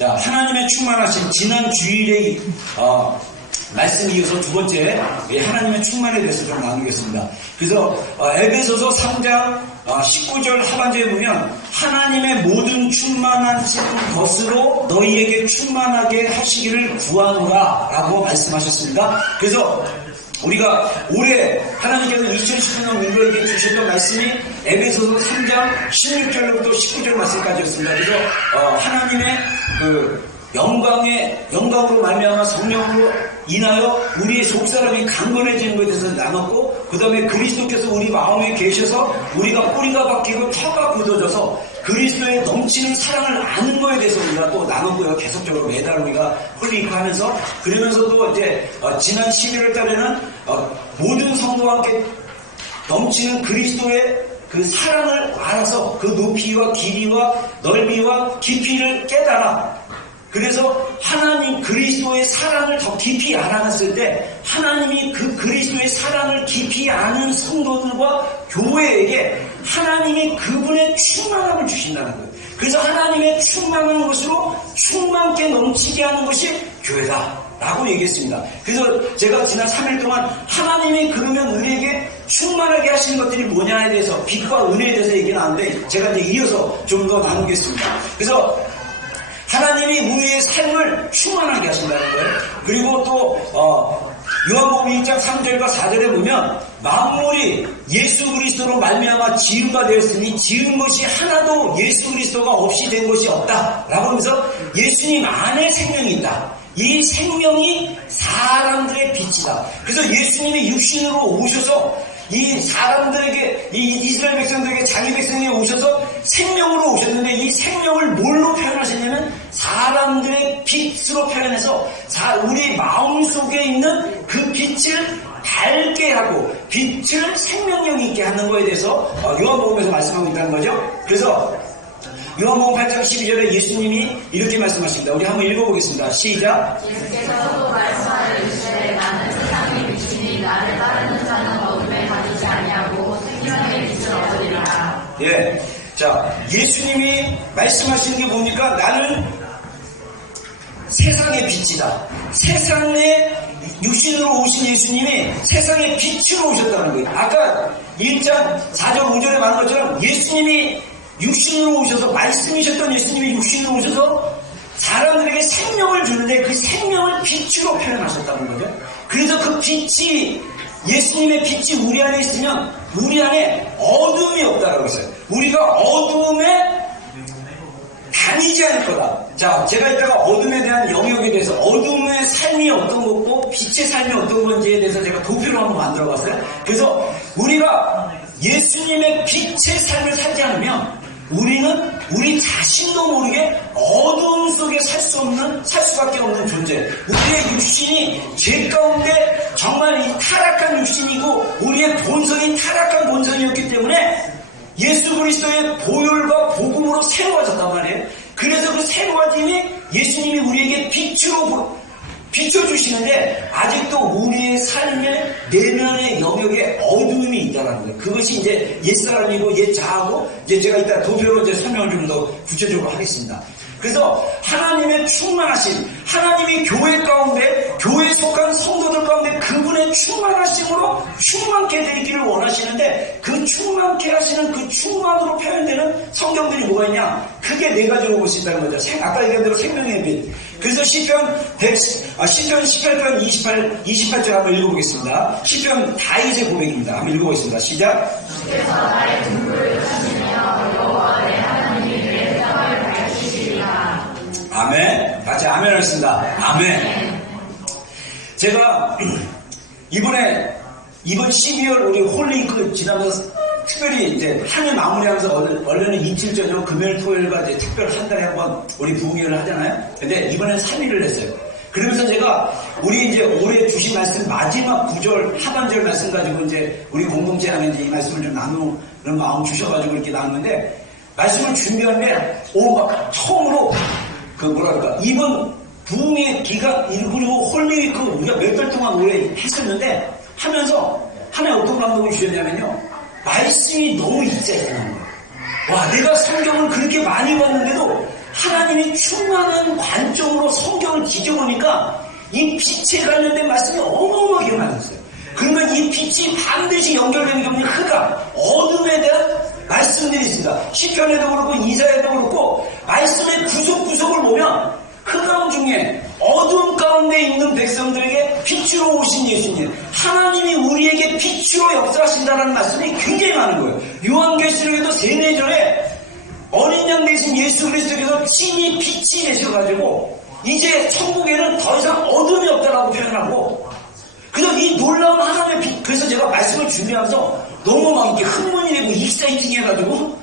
자, 하나님의 충만하신 지난 주일의 말씀 이어서 두 번째 하나님의 충만에 대해서 좀 나누겠습니다. 그래서 에베소서 3장 19절 하반절에 보면 하나님의 모든 충만하신 것으로 너희에게 충만하게 하시기를 구하노라 라고 말씀하셨습니다. 그래서 우리가 올해 하나님께서 2010년 우리에게 주셨던 말씀이 에베소서 3장 16절부터 19절 말씀까지였습니다. 그래서 하나님의 영광으로 말미암아 성령으로 인하여 우리의 속사람이 강건해지는 것에 대해서 나눴고, 그 다음에 그리스도께서 우리 마음에 계셔서 우리가 뿌리가 박히고 터가 굳어져서 그리스도의 넘치는 사랑을 아는 것에 대해서 우리가 또 나눴고요. 계속적으로 매달 우리가 홀리크 하면서, 그러면서도 이제 지난 11월 달에는 모든 성도와 함께 넘치는 그리스도의 그 사랑을 알아서 그 높이와 길이와 넓이와 깊이를 깨달아. 그래서 하나님 그리스도의 사랑을 더 깊이 알아갔을 때 하나님이 그 그리스도의 사랑을 깊이 아는 성도들과 교회에게 하나님이 그분의 충만함을 주신다는 거예요. 그래서 하나님의 충만한 것으로 충만케 넘치게 하는 것이 교회다 라고 얘기했습니다. 그래서 제가 지난 3일 동안 하나님이 그러면 우리에게 충만하게 하시는 것들이 뭐냐에 대해서, 빛과 은혜에 대해서 얘기는 하는데 제가 이제 이어서 좀 더 나누겠습니다. 그래서 하나님이 우리의 삶을 충만하게 하신다는 거예요. 그리고 또 요한복음 1장 3절과 4절에 보면 만물이 예수 그리스도로 말미암아 지음바 되었으니 지은 것이 하나도 예수 그리스도가 없이 된 것이 없다라고 하면서 예수님 안에 생명이 있다. 이 생명이 사람들의 빛이다. 그래서 예수님이 육신으로 오셔서 이 사람들에게, 이 이스라엘 백성들에게 자기 백성이 오셔서 생명으로 오셨는데, 이 생명을 뭘로 표현하셨냐면 사람들의 빛으로 표현해서 우리 마음속에 있는 그 빛을 밝게 하고 빛을 생명력 있게 하는 것에 대해서 요한복음에서 말씀하고 있다는 거죠. 그래서 요한복음 8장 12절에 예수님이 이렇게 말씀하십니다. 우리 한번 읽어보겠습니다. 시작. 예수께서도 말씀하시되 나는 세상에 미치니 나를 따르는 자는 어둠에 가두지 아니하고 생명의 빛을 얻으리라. 예, 자, 예수님이 말씀하시는 게 뭡니까? 나는 세상의 빛이다. 세상에 육신으로 오신 예수님이 세상의 빛으로 오셨다는 거예요. 아까 1장 4절 5절에 말한 것처럼 예수님이 육신으로 오셔서, 말씀이셨던 예수님이 육신으로 오셔서 사람들에게 생명을 주는데 그 생명을 빛으로 표현하셨다는 거죠. 그래서 그 빛이, 예수님의 빛이 우리 안에 있으면 우리 안에 어둠이 없다라고 했어요. 우리가 어둠에 다니지 않을 거다. 자, 제가 이따가 어둠에 대한 영역에 대해서, 어둠의 삶이 어떤 거고 빛의 삶이 어떤 건지에 대해서 제가 도표를 한번 만들어 봤어요. 그래서 우리가 예수님의 빛의 삶을 살지 않으면 우리는 우리 자신도 모르게 어두움 속에 살 수밖에 없는 존재. 우리의 육신이 죄 가운데 정말 이 타락한 육신이고 우리의 본성이 타락한 본성이었기 때문에 예수 그리스도의 보혈과 복음으로 새로워졌단 말이에요. 그래서 그 새로워짐이 예수님이 우리에게 빛으로 비춰주시는데 아직도 우리의 삶의 내면의 영역에 어두움이 있다는 거예요. 그것이 이제 옛사람이고 옛자하고, 이제 제가 이따 도표로 이제 설명을 좀 더 구체적으로 하겠습니다. 그래서 하나님의 충만하심, 하나님이 교회 가운데, 교회에 속한 성도들 가운데 그분의 충만하심으로 충만케 되기를 원하시는데, 그 충만케 하시는 그 충만으로 표현되는 성경들이 뭐가 있냐? 크게 네 가지로 볼 수 있다는 거죠. 아까 얘기한 대로 생명의 빛. 그래서 시편 18편 28절 한번 읽어보겠습니다. 시편 다윗의 고백입니다. 한번 읽어보겠습니다. 시작. 주께서 나의 등불을 켜시며 여호와 내 하나님이 내 땅을 밝히시리라. 아멘. 같이 아멘 하겠습니다. 아멘. 제가 이번 12월 우리 홀리크 지나면서 특별히 이제 한 해 마무리하면서 원래는 이틀 저녁 금요일 토요일과 이제 특별 한 달에 한 번 우리 부흥회를 하잖아요. 근데 이번엔 3일을 했어요. 그러면서 제가 우리 이제 올해 주신 말씀 마지막 9절 하반절 말씀 가지고 이제 우리 공동체 안에 이제 이 말씀을 좀 나누는 마음 주셔가지고 이렇게 나누는데, 말씀을 준비하는데 막 처음으로 이번 부흥의 기간 그리고 홀리위크 우리가 몇 달 동안 오래 했었는데 하면서 하나의 어떤 감동을 주셨냐면요, 말씀이 너무 입자했다는 거예요. 와, 내가 성경을 그렇게 많이 봤는데도 하나님이 충만한 관점으로 성경을 뒤져보니까 이 빛에 관련된 말씀이 어마어마하게 많았어요. 그러면 이 빛이 반드시 연결되는 경우는 흑암, 어둠에 대한 말씀들이 있습니다. 시편에도 그렇고 이사야에도 그렇고 말씀의 구석구석을 보면 흑암 중에 어둠 가운데 있는 백성들에게 빛으로 오신 예수님, 하나님이 우리에게 빛으로 역사하신다는 말씀이 굉장히 많은 거예요. 요한계시록에도 3-4절에 어린 양 대신 예수 그리스도께서 친히 빛이 되셔가지고 이제 천국에는 더 이상 어둠이 없다라고 표현하고, 그래서 이 놀라운 하나님의 빛, 그래서 제가 말씀을 준비하면서 너무 막 이렇게 흥분이 되고 익사이팅 해가지고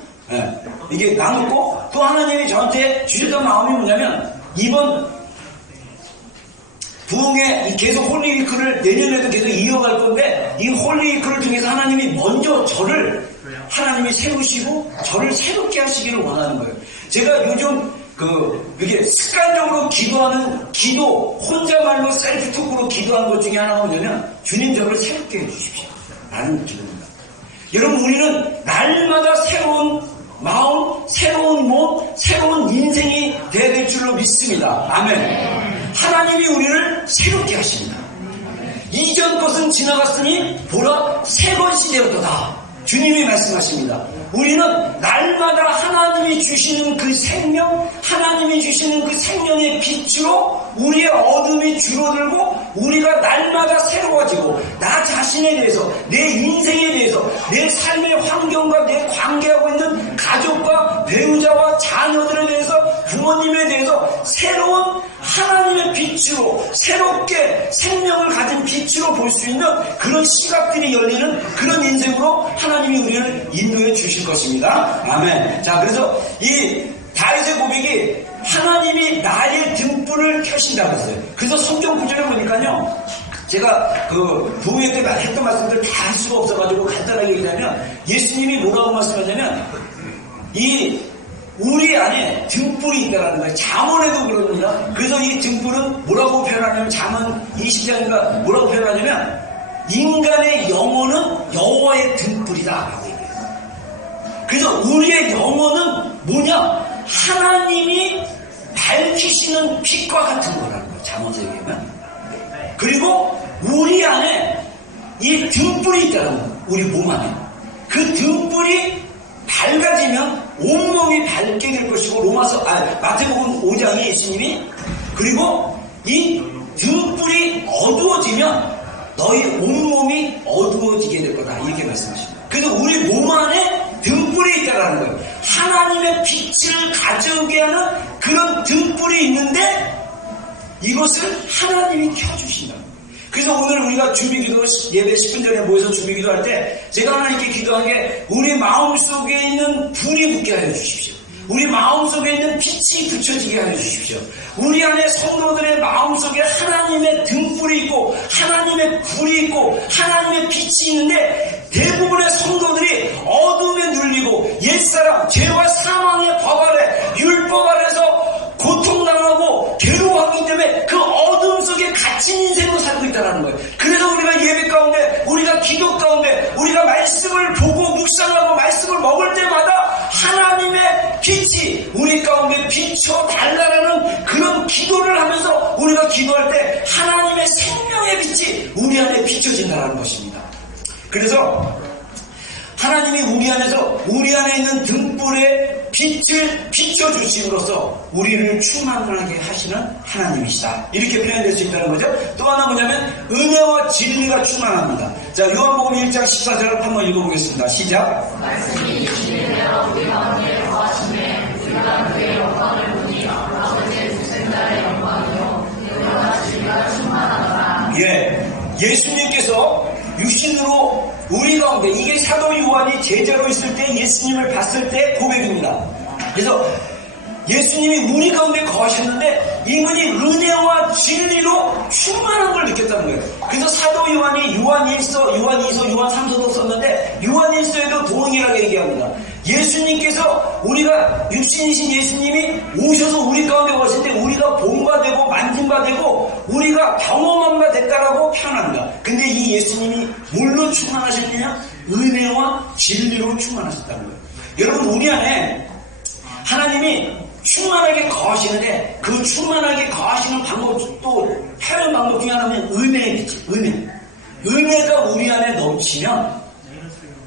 이게 나눴고, 또 하나님이 저한테 주셨던 마음이 뭐냐면 이번 부흥회 계속 홀리위크를 내년에도 계속 이어갈 건데, 이 홀리위크를 통해서 하나님이 먼저 저를 하나님이 세우시고 저를 새롭게 하시기를 원하는 거예요. 제가 요즘 이게 습관적으로 기도하는 기도, 혼자말로 셀프 토크로 기도하는 것 중에 하나가 뭐냐면 주님 저를 새롭게 해주십시오 라는 기도입니다. 여러분, 우리는 날마다 새로운 마음, 새로운 몸, 새로운 인생이 되어야 될 줄로 믿습니다. 아멘. 하나님이 우리를 새롭게 하십니다. 이전 것은 지나갔으니 보라 새 것이 되었도다. 주님이 말씀하십니다. 우리는 날마다 하나님이 주시는 그 생명, 하나님이 주시는 그 생명의 빛으로 우리의 어둠이 줄어들고 우리가 날마다 새로워지고, 나 자신에 대해서, 내 인생에 대해서, 내 삶의 환경과 내 관계하고 있는 가족과 배우자와 자녀들에 대해서, 부모님에 대해서 새로운 하나님의 빛으로, 새롭게 생명을 가진 빛으로 볼 수 있는 그런 시각들이 열리는 그런 인생으로 하나님이 우리를 인도해 주실 것입니다. 아멘. 자, 그래서 이 다윗의 고백이 하나님이 나의 등불을 켜신다고 했어요. 그래서 성경 구절에 보니까요, 제가 부흥회 때 했던 말씀들 다 할 수가 없어가지고 간단하게 얘기하면, 예수님이 뭐라고 말씀하냐면 우리 안에 등불이 있다는 거예요. 잠언에도 그럽니다. 그래서 이 등불은 뭐라고 표현하냐면, 잠언 20장인가 뭐라고 표현하냐면, 인간의 영혼은 여호와의 등불이다 라고 얘기해요. 그래서 우리의 영혼은 뭐냐? 하나님이 밝히시는 빛과 같은 거라는 거예요. 잠언에서 얘기하면. 그리고 우리 안에 이 등불이 있다는 거예요. 우리 몸 안에. 그 등불이 밝아지면 온몸이 밝게 될 것이고, 마태복음 5장에 예수님이, 그리고 이 등불이 어두워지면 너희 온몸이 어두워지게 될 거다 이렇게 말씀하십니다. 그래서 우리 몸 안에 등불이 있다는 거예요. 하나님의 빛을 가져오게 하는 그런 등불이 있는데 이것을 하나님이 켜주신다는 거예요. 그래서 오늘 우리가 준비기도, 예배 10분 전에 모여서 준비기도 할 때 제가 하나님께 기도한 게, 우리 마음속에 있는 불이 붙게 하여 주십시오. 우리 마음속에 있는 빛이 붙여지게 하여 주십시오. 우리 안에 성도들의 마음속에 하나님의 등불이 있고 하나님의 불이 있고 하나님의 빛이 있는데, 대부분의 성도들이 어둠에 눌리고 옛사람, 죄와 사망의 법 아래, 율법 아래서 고통당하고 괴로워하기 때문에 그 어둠 속에 갇힌 인생으로 살고 있다는 거예요. 그래서 우리가 예배 가운데, 우리가 기도 가운데, 우리가 말씀을 보고 묵상하고 말씀을 먹을 때마다 하나님의 빛이 우리 가운데 비춰달라는 그런 기도를 하면서 우리가 기도할 때 하나님의 생명의 빛이 우리 안에 비춰진다는 것입니다. 그래서 하나님이 우리 안에 있는 등불의 빛을 비춰주심으로써 우리를 충만하게 하시는 하나님이시다. 이렇게 표현될 수 있다는 거죠. 또 하나 뭐냐면 은혜와 진리가 충만합니다. 자, 요한복음 1장 14절을 한번 읽어보겠습니다. 시작. 말씀이 진리되어 우리 가운데 거하시매 우리가 그의 영광을 보니 아버지의 독생자의 영광이요 은혜와 진리가 충만하더라. 예, 예수님께서 육신으로 우리 가운데, 이게 사도 요한이 제자로 있을 때 예수님을 봤을 때 고백입니다. 그래서 예수님이 우리 가운데 거하셨는데 이분이 은혜와 진리로 충만한 걸 느꼈다는 거예요. 그래서 사도 요한이 요한1서, 요한2서, 요한3서도 썼는데 요한1서에도 동일하게 얘기합니다. 예수님께서, 우리가 육신이신 예수님이 오셔서 우리 가운데 거하실 때 우리가 본바되고 만진바되고 우리가 경험한 바 됐다라고 표현합니다. 근데 이 예수님이 뭘로 충만하셨느냐? 은혜와 진리로 충만하셨다는 거예요. 여러분, 우리 안에 하나님이 충만하게 거하시는데 그 충만하게 거하시는 방법도 하는 방법 중에 하나는 은혜이지. 은혜가 우리 안에 넘치면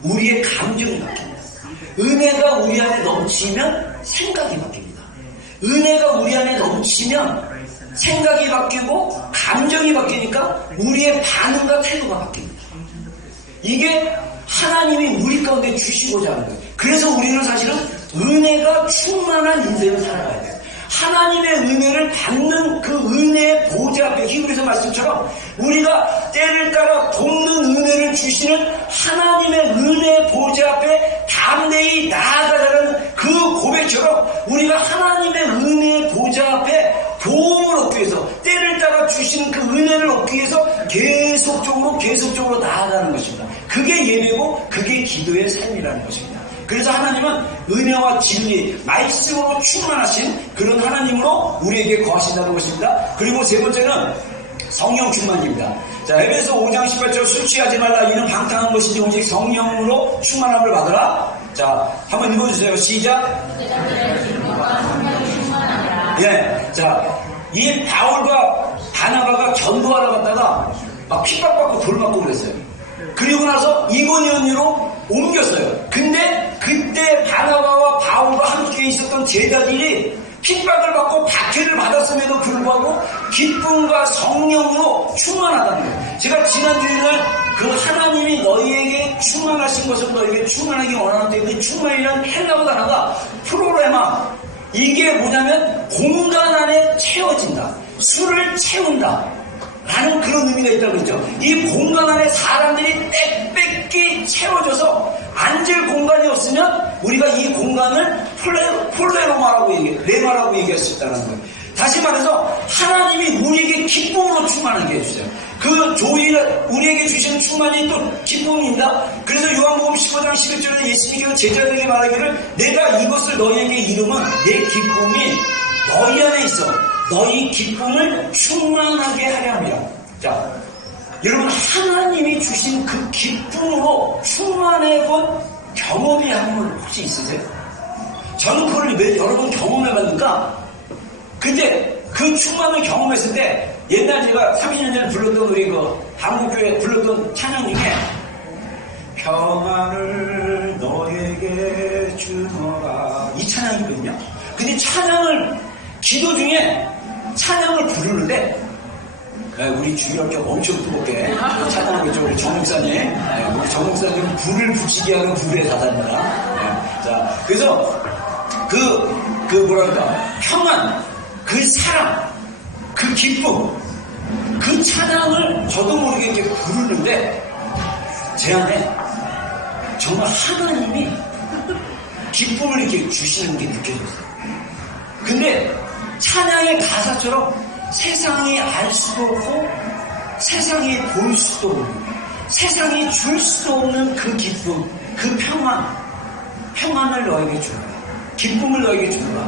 우리의 감정이 바뀝니다. 은혜가 우리 안에 넘치면 생각이 바뀝니다. 은혜가 우리 안에 넘치면 생각이 바뀌고 감정이 바뀌니까 우리의 반응과 태도가 바뀝니다. 이게 하나님이 우리 가운데 주시고자 하는 거예요. 그래서 우리는 사실은 은혜가 충만한 인생을 살아가야 돼요. 하나님의 은혜를 받는 그 은혜의 보좌 앞에 히브리서 말씀처럼 우리가 때를 따라 돕는 은혜를 주시는 하나님의 은혜의 보좌 앞에 담대히 나아가자는 그 고백처럼 우리가 하나님의 은혜의 보좌 앞에 도움을 얻기 위해서 때를 따라 주시는 그 은혜를 얻기 위해서 계속적으로 나아가는 것입니다. 그게 예배고 그게 기도의 삶이라는 것입니다. 그래서 하나님은 은혜와 진리, 말씀으로 충만하신 그런 하나님으로 우리에게 거하신다는 것입니다. 그리고 세 번째는 성령 충만입니다. 자, 에베소 5장 18절 술 취하지 말라 이는 방탕한 것이지 오직 성령으로 충만함을 받으라. 자, 한번 읽어주세요. 시작. 예, 자, 이 바울과 바나바가 전도하러 갔다가 막 핍박받고 돌맞고 그랬어요. 그리고 나서 이고니 언니로 옮겼어요. 근데 그때 바나바와 바울과 함께 있었던 제자들이 핍박을 받고 박해를 받았음에도 불구하고 기쁨과 성령으로 충만하다는 거예요. 제가 지난주에는 그 하나님이 너희에게 충만하신 것을 너희에게 충만하기 원하는데 그 충만이라는 헬라어 단어가 프로레마, 이게 뭐냐면 공간 안에 채워진다, 술을 채운다 라는 그런 의미가 있다고 했죠. 이 공간 안에 사람들이 빽빽히 채워져서 앉을 공간이 없으면 우리가 이 공간을 폴레로마라고 레마라고 얘기할 수 있다는 거예요. 다시 말해서 하나님이 우리에게 기쁨으로 충만하게 해주세요. 그 조의를 우리에게 주시는 충만이 또 기쁨입니다. 그래서 요한복음 15장 11절에 예수님께서 제자들에게 말하기를 내가 이것을 너희에게 이루면 내 기쁨이 너희 안에 있어 너희 기쁨을 충만하게 하려 함이라. 자, 여러분 하나님이 주신 그 기쁨으로 충만해본 경험이 한 번 혹시 있으세요? 저는 그걸 왜 여러 번 경험해봤는가? 근데 그 충만을 경험했을 때 옛날 제가 30년 전에 불렀던 우리 그 한국교회 불렀던 찬양 중에 평안을 너에게 주노라 이 찬양이거든요. 근데 찬양을 기도 중에 찬양을 부르는데 우리 주일학교 엄청 뜨겁게 찬양하겠죠. 우리 정목사님 우리 정목사님 불을 붙이게 하는 불에 다다입니다. 자, 그래서 그 뭐랄까 평안, 그 사랑, 그 기쁨, 그 찬양을 저도 모르게 이렇게 부르는데 제 안에 정말 하나님이 기쁨을 이렇게 주시는 게 느껴졌어요. 근데 찬양의 가사처럼 세상이 알 수도 없고 세상이 볼 수도 없고 세상이 줄 수도 없는 그 기쁨, 그 평안을 너에게 주노라, 기쁨을 너에게 주노라.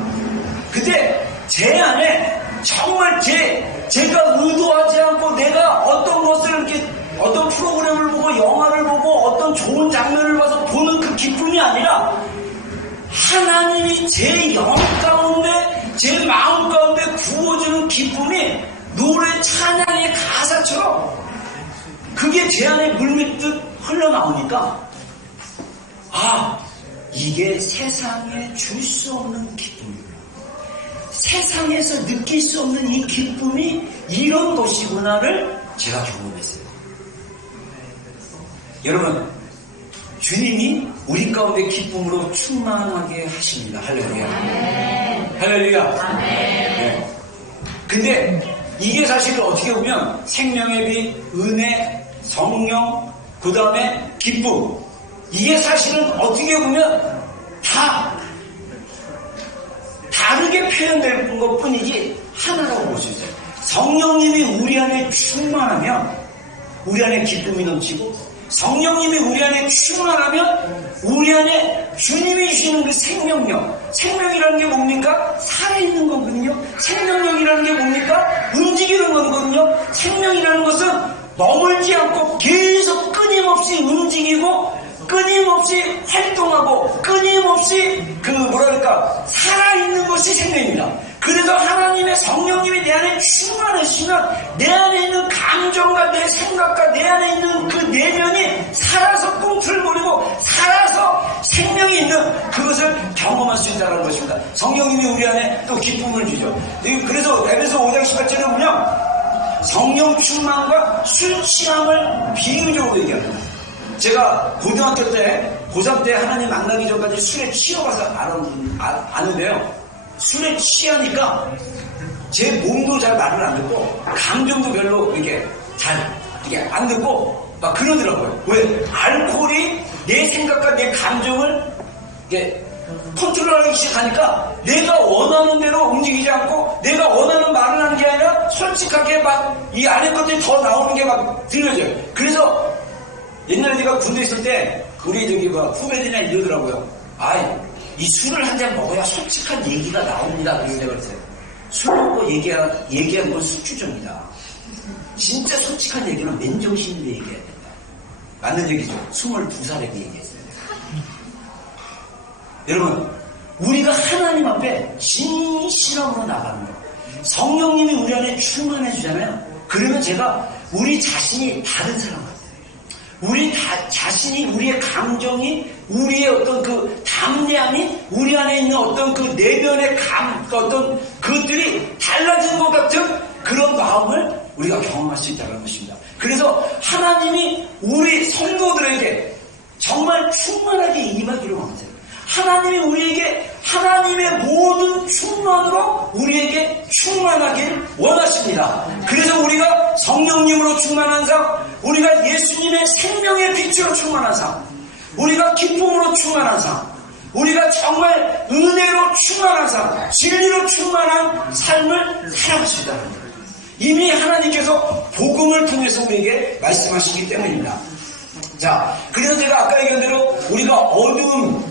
근데 제 안에 정말 제가 의도하지 않고 내가 어떤 것을 이렇게 어떤 프로그램을 보고 영화를 보고 어떤 좋은 장면을 봐서 보는 그 기쁨이 아니라 하나님이 제 영 가운데 제 마음 가운데 부어주는 기쁨이 노래 찬양의 가사처럼 그게 제 안에 물밀듯 흘러나오니까 이게 세상에 줄 수 없는 기쁨이구나. 세상에서 느낄 수 없는 이 기쁨이 이런 것이구나를 제가 경험했어요. 여러분, 주님이 우리 가운데 기쁨으로 충만하게 하십니다. 할렐루야. 할렐루야. 네. 근데 이게 사실 어떻게 보면 생명의 빛, 은혜, 성령, 그 다음에 기쁨, 이게 사실은 어떻게 보면 다 다르게 표현될 것 뿐이지 하나라고 볼 수 있어요. 성령님이 우리 안에 충만하면 우리 안에 기쁨이 넘치고, 성령님이 우리 안에 충만하면 우리 안에 주님이 주시는 그 생명이라는 게 뭡니까? 살아있는 거거든요. 생명력이라는 게 뭡니까? 움직이는 거거든요. 생명이라는 것은 머물지 않고 계속 끊임없이 움직이고 끊임없이 활동하고 끊임없이 살아있는 것이 생명입니다. 그래서 하나님의 성령님이 내 안에 충만하시면 내 안에 있는 감정과 내 생각과 내 안에 있는 그 내면이 살아서 꿈틀거리고 살아서 생명이 있는 그것을 경험할 수 있다는 것입니다. 성령님이 우리 안에 또 기쁨을 주죠. 그래서 에베소 5장 18절에 보면 성령 충만과 술 취함을 비유적으로 얘기합니다. 제가 고등학교 때, 고3 때 하나님 만나기 전까지 술에 취해가서 아는데요. 술에 취하니까 제 몸도 잘 말을 안 듣고 감정도 별로 이게 안 듣고 막 그러더라고요. 왜? 알코올이 내 생각과 내 감정을 이게 컨트롤하기 시작하니까 내가 원하는 대로 움직이지 않고 내가 원하는 말을 하는 게 아니라 솔직하게 막 이 안에 것들이 더 나오는 게 막 들려져요. 그래서 옛날에 제가 군대 있을 때 우리 후배들이나 이러더라고요. 이 술을 한 잔 먹어야 솔직한 얘기가 나옵니다. 그래서 내가 그랬어요. 술 먹고 얘기한 건 숙주정이다. 진짜 솔직한 얘기는 맨정신인데 얘기해야 된다. 맞는 얘기죠. 22살에 얘기했어요. 여러분, 우리가 하나님 앞에 진실함으로 나가는 거. 성령님이 우리 안에 충만해 주잖아요. 그러면 우리 자신이 다른 사람 같아요. 우리 자신이, 우리의 감정이, 우리의 어떤 그 담량이, 우리 안에 있는 어떤 그 내면의 어떤 그것들이 달라진 것 같은 그런 마음을 우리가 경험할 수 있다는 것입니다. 그래서 하나님이 우리 성도들에게 정말 충만하게 임하기를 원하세요. 하나님이 우리에게 하나님의 모든 충만으로 우리에게 충만하길 원하십니다. 그래서 우리가 성령님으로 충만한 삶, 우리가 예수님의 생명의 빛으로 충만한 삶, 우리가 기쁨으로 충만한 삶, 우리가 정말 은혜로 충만한 삶, 진리로 충만한 삶을 살아갈 수 있다는 거예요. 이미 하나님께서 복음을 통해서 우리에게 말씀하시기 때문입니다. 자, 그래서 제가 아까 얘기한 대로 우리가 어둠의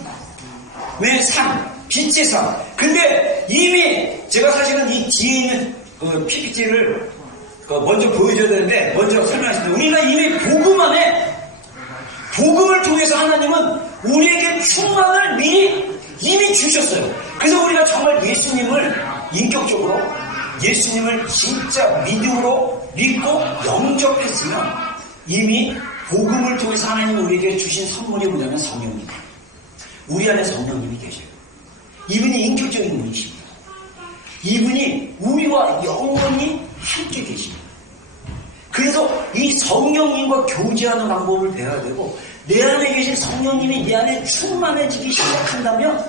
삶, 빛의 삶. 근데 이미 제가 사실은 이 뒤에 있는 그 PPT를 먼저 보여줘야 되는데 먼저 설명하겠습니다. 우리가 이미 복음 안에 복음을 통해서 하나님은 우리에게 충만을 이미 주셨어요. 그래서 우리가 정말 예수님을 인격적으로 예수님을 진짜 믿음으로 믿고 영접했으면 이미 복음을 통해서 하나님이 우리에게 주신 선물이 뭐냐면 성령입니다. 우리 안에 성령님이 계셔요. 이분이 인격적인 분이십니다. 이분이 우리와 영원히 함께 계십니다. 그래서 이 성령님과 교제하는 방법을 배워야 되고 내 안에 계신 성령님이 내 안에 충만해지기 시작한다면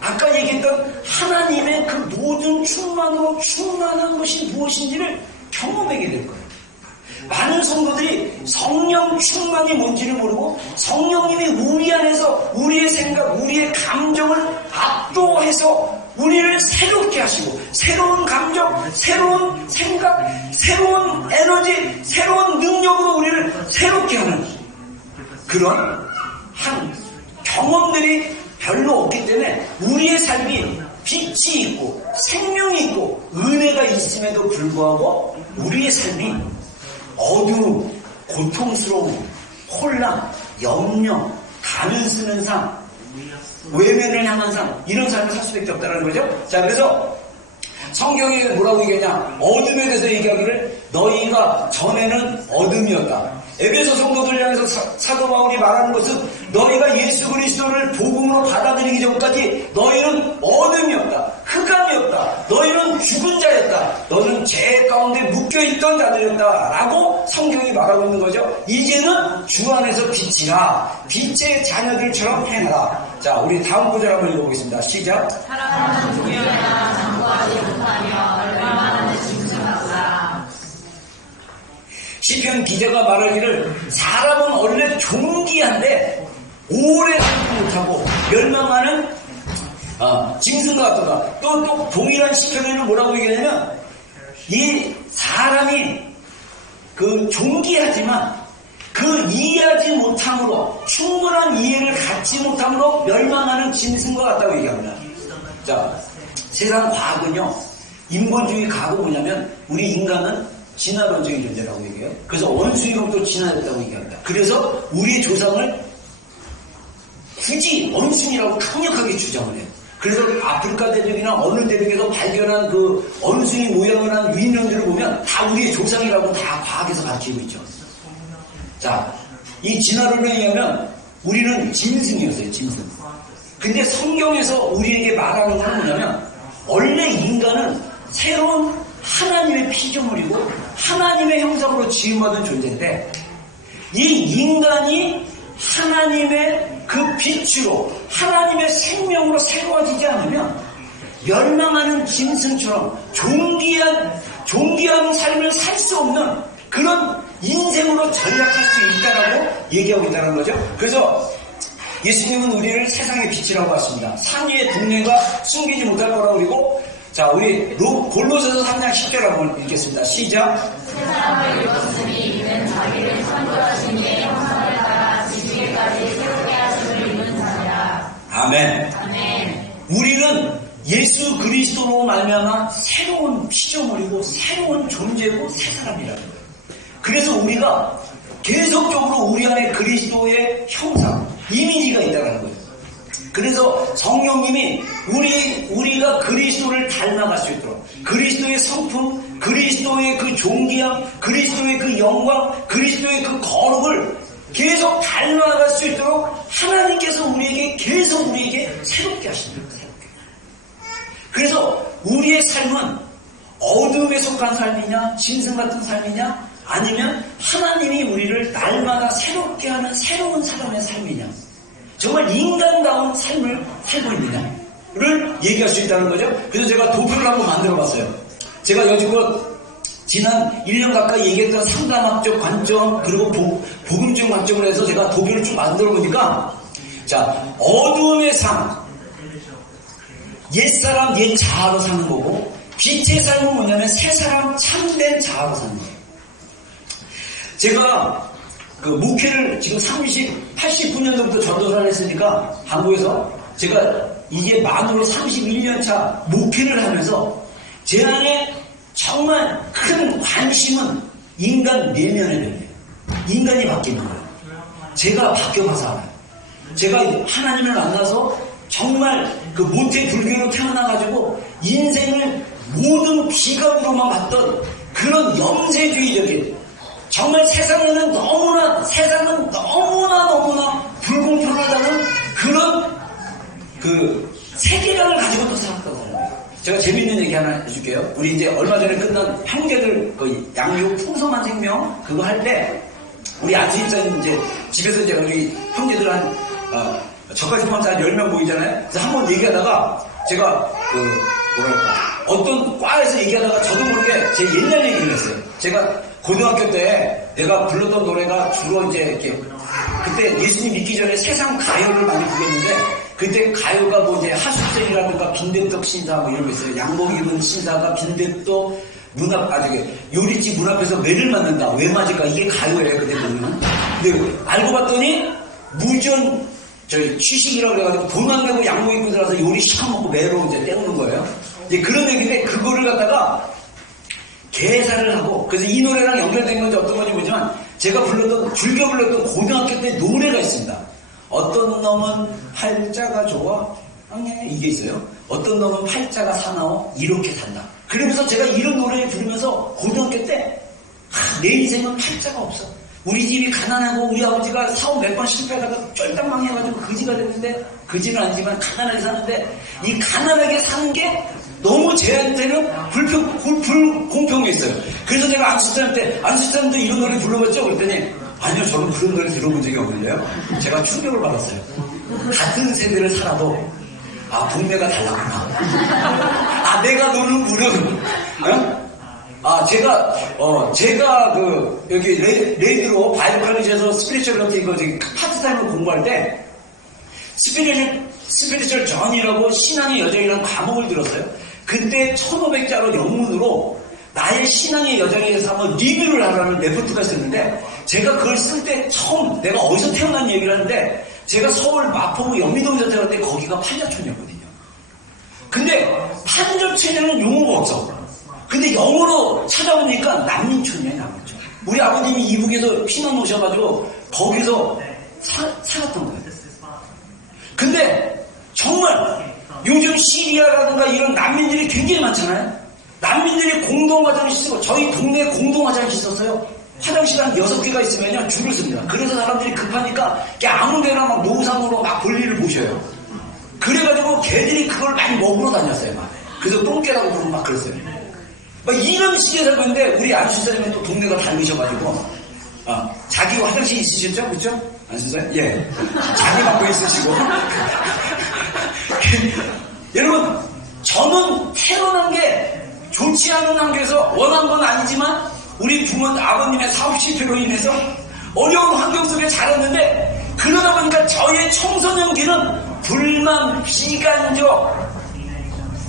아까 얘기했던 하나님의 그 모든 충만으로 충만한 것이 무엇인지를 경험하게 될 거예요. 많은 성도들이 성령 충만이 뭔지를 모르고 성령님이 우리 안에서 우리의 생각, 우리의 감정을 압도해서 우리를 새롭게 하시고 새로운 감정, 새로운 생각, 새로운 에너지, 새로운 능력으로 우리를 새롭게 하는 그런 경험들이 별로 없기 때문에 우리의 삶이 빛이 있고 생명이 있고 은혜가 있음에도 불구하고 우리의 삶이 어두움, 고통스러움, 혼란, 염려, 가면 쓰는 삶, 외면을 향한 삶, 이런 삶을 살 수밖에 없다는 거죠. 자, 그래서 성경이 뭐라고 얘기하냐? 어둠에 대해서 얘기하기를 너희가 전에는 어둠이었다. 에베소 성도들 향해서 사도 바울이 말하는 것은 너희가 예수 그리스도를 복음으로 받아들이기 전까지 너희는 어둠이었다. 흑암이었다. 너희는 죽은 자였다. 너는 죄 가운데 묶여있던 자들이었다. 라고 성경이 말하고 있는 거죠. 이제는 주 안에서 빛이라. 빛의 자녀들처럼 행하라. 자, 우리 다음 구절 한번 읽어보겠습니다. 시작. 사랑하는 조명이나 장구하지 못하며 얼마나 짐승하구나. 시편 기자가 말하기를 사람은 원래 존귀한데 오래 살지 못하고 멸망하는 짐승과 같다. 또 동일한 시편에는 뭐라고 얘기하냐면 이 사람이 그 존귀하지만 그 이해하지 못함으로 충분한 이해를 갖지 못함으로 멸망하는 짐승과 같다고 얘기합니다. 자, 세상 과학은요 인본주의 과학은 뭐냐면 우리 인간은 진화론적인 존재라고 얘기해요. 그래서 원숭이로부터 진화했다고 얘기합니다. 그래서 우리의 조상을 굳이 원숭이라고 강력하게 주장을 해요. 그래서 아프리카 대륙이나 어느 대륙에서 발견한 그 원숭이 모양을 한 위인형들을 보면 다 우리의 조상이라고 다 과학에서 밝히고 있죠. 자, 이 진화론에 의하면 우리는 짐승이었어요, 짐승. 근데 성경에서 우리에게 말하는 건 뭐냐면 원래 인간은 새로운 하나님의 피조물이고 하나님의 형상으로 지음받은 존재인데 이 인간이 하나님의 그 빛으로 하나님의 생명으로 새로워지지 않으면 멸망하는 짐승처럼 존귀한 삶을 살 수 없는 그런 인생으로 전락할 수 있다라고 얘기하고 있다는 거죠. 그래서 예수님은 우리를 세상의 빛이라고 하십니다. 산 위의 동네가 숨기지 못할 거라고 그리고 자 우리 골로새서 3장 10절 한번 읽겠습니다. 시작. 세상을 이뤘으니 이는 자기를 창조하신 이의 형상을 따라 지지게까지 새롭게 하심을 입은 자라. 아멘. 아멘. 우리는 예수 그리스도로 말미암아 새로운 피조물이고 새로운 존재고 새 사람이라는 거예요. 그래서 우리가 계속적으로 우리 안에 그리스도의 형상, 이미지가 있다는 거예요. 그래서 성령님이 우리가 그리스도를 닮아갈 수 있도록 그리스도의 성품, 그리스도의 그 존귀함, 그리스도의 그 영광, 그리스도의 그 거룩을 계속 닮아갈 수 있도록 하나님께서 계속 우리에게 새롭게 하십니다. 새롭게. 그래서 우리의 삶은 어둠에 속한 삶이냐, 짐승 같은 삶이냐, 아니면 하나님이 우리를 날마다 새롭게 하는 새로운 사람의 삶이냐, 정말 인간다운 삶을 살고 있느냐를 얘기할 수 있다는 거죠. 그래서 제가 도표를 한번 만들어 봤어요. 제가 여지껏 지난 1년 가까이 얘기했던 상담학적 관점 그리고 복음적 관점으로 해서 제가 도표를 쭉 만들어 보니까 자, 어두움의 삶, 옛사람 옛 자아로 사는 거고 빛의 삶은 뭐냐면 새사람 참된 자아로 사는 거예요. 제가 그 목회를 지금 89년도부터 전도사를 했으니까 한국에서 제가 이게 만으로 31년차 목회를 하면서 제 안에 정말 큰 관심은 인간 내면에 대해요. 인간이 바뀌는 거예요. 제가 바뀌어봐서 알아요. 제가 하나님을 만나서 정말 그 모태 불교로 태어나가지고 인생을 모든 비관으로만 봤던 그런 염세주의적인 정말 세상은 너무나 불공평하다는 그런 그 세계관을 가지고 또 살았거든요. 제가 재밌는 얘기 하나 해줄게요. 우리 이제 얼마 전에 끝난 형제들 그 양육 풍성한 생명 그거 할 때 우리 안수집사님 이제 집에서 이제 우리 형제들 한 저까지 포함해서 한 10명 모이잖아요. 그래서 한번 얘기하다가 제가 어떤 과에서 얘기하다가 저도 모르게 제 옛날 얘기를 했어요. 제가 고등학교 때 내가 불렀던 노래가 주로 이제 이렇게 그때 예수님 믿기 전에 세상 가요를 많이 부르는데 그때 가요가 뭐 이제 하숙생이라든가 빈대떡 신사 뭐 이런 거 있어요. 양복 입은 신사가 빈대떡 문 앞 요리집 문 앞에서 매를 맞는다. 왜 맞을까? 이게 가요예요 그때 보면. 근데 알고 봤더니 무전 취식이라고 그래가지고 돈 안 내고 양복 입고 들어가서 요리 시켜먹고 매로 이제 때우는 거예요. 이제 그런 얘기인데 그거를 갖다가 개사를 하고 그래서 이 노래랑 연결된 건지 어떤 건지 모르지만 제가 즐겨 불렀던 고등학교 때 노래가 있습니다. 어떤 놈은 팔자가 좋아 이게 있어요. 어떤 놈은 팔자가 사나워 이렇게 산다. 그러면서 제가 이런 노래를 부르면서 고등학교 때 내 인생은 팔자가 없어. 우리 집이 가난하고 우리 아버지가 사업 몇 번 실패하다가 쫄딱망해가지고 거지가 됐는데 거지는 아니지만 가난하게 사는데 이 가난하게 사는 게 너무 쟤한테는 불공평했어요. 그래서 제가 안수사님도 이런 노래 불러봤죠? 그랬더니 아니요 저는 그런 노래 들어본 적이 없는데요. 제가 충격을 받았어요. 같은 세대를 살아도 동네가 달랐구나. 내가 노는 물은 제가 여기 레이드로 바이블 칼리지에서 스피리추얼 파트타임을 공부할 때 스피리추얼 전이라고 신앙의 여정이라는 과목을 들었어요. 그때 1500자로 영문으로 나의 신앙의 여정에 대해서 한번 리뷰를 하라는 레포트가 있었는데 제가 그걸 쓸 때 처음 내가 어디서 태어난 얘기를 하는데 제가 서울 마포구 영미동에서 태어났을 때 거기가 판자촌이었거든요. 근데 판자촌에는 용어가 없어. 근데 영어로 찾아보니까 난민촌이에요, 난민촌. 우리 아버님이 이북에서 피난 오셔가지고 거기서 살았던 거예요. 근데 정말 요즘 시리아라든가 이런 난민들이 굉장히 많잖아요. 난민들이 공동 화장실 쓰고 저희 동네에 공동 화장실 있었어요. 화장실 한 6개가 있으면요 줄을 씁니다. 그래서 사람들이 급하니까 아무 데나 막 노상으로 막 볼일을 보셔요. 그래가지고 걔들이 그걸 많이 먹으러 다녔어요. 막. 그래서 똥개라고 부르고 막 그랬어요. 막 이런 식의 살았는데 우리 안수사님은 또 동네가 다니셔가지고 자기 화장실 있으셨죠? 그렇죠? 안수사님? 예. 자기 갖고 있으시고 여러분 저는 태어난 게 좋지 않은 환경에서 원한 건 아니지만 우리 아버님의 사업 실패로 인해서 어려운 환경 속에 자랐는데 그러다 보니까 저의 청소년기는 불만, 비관적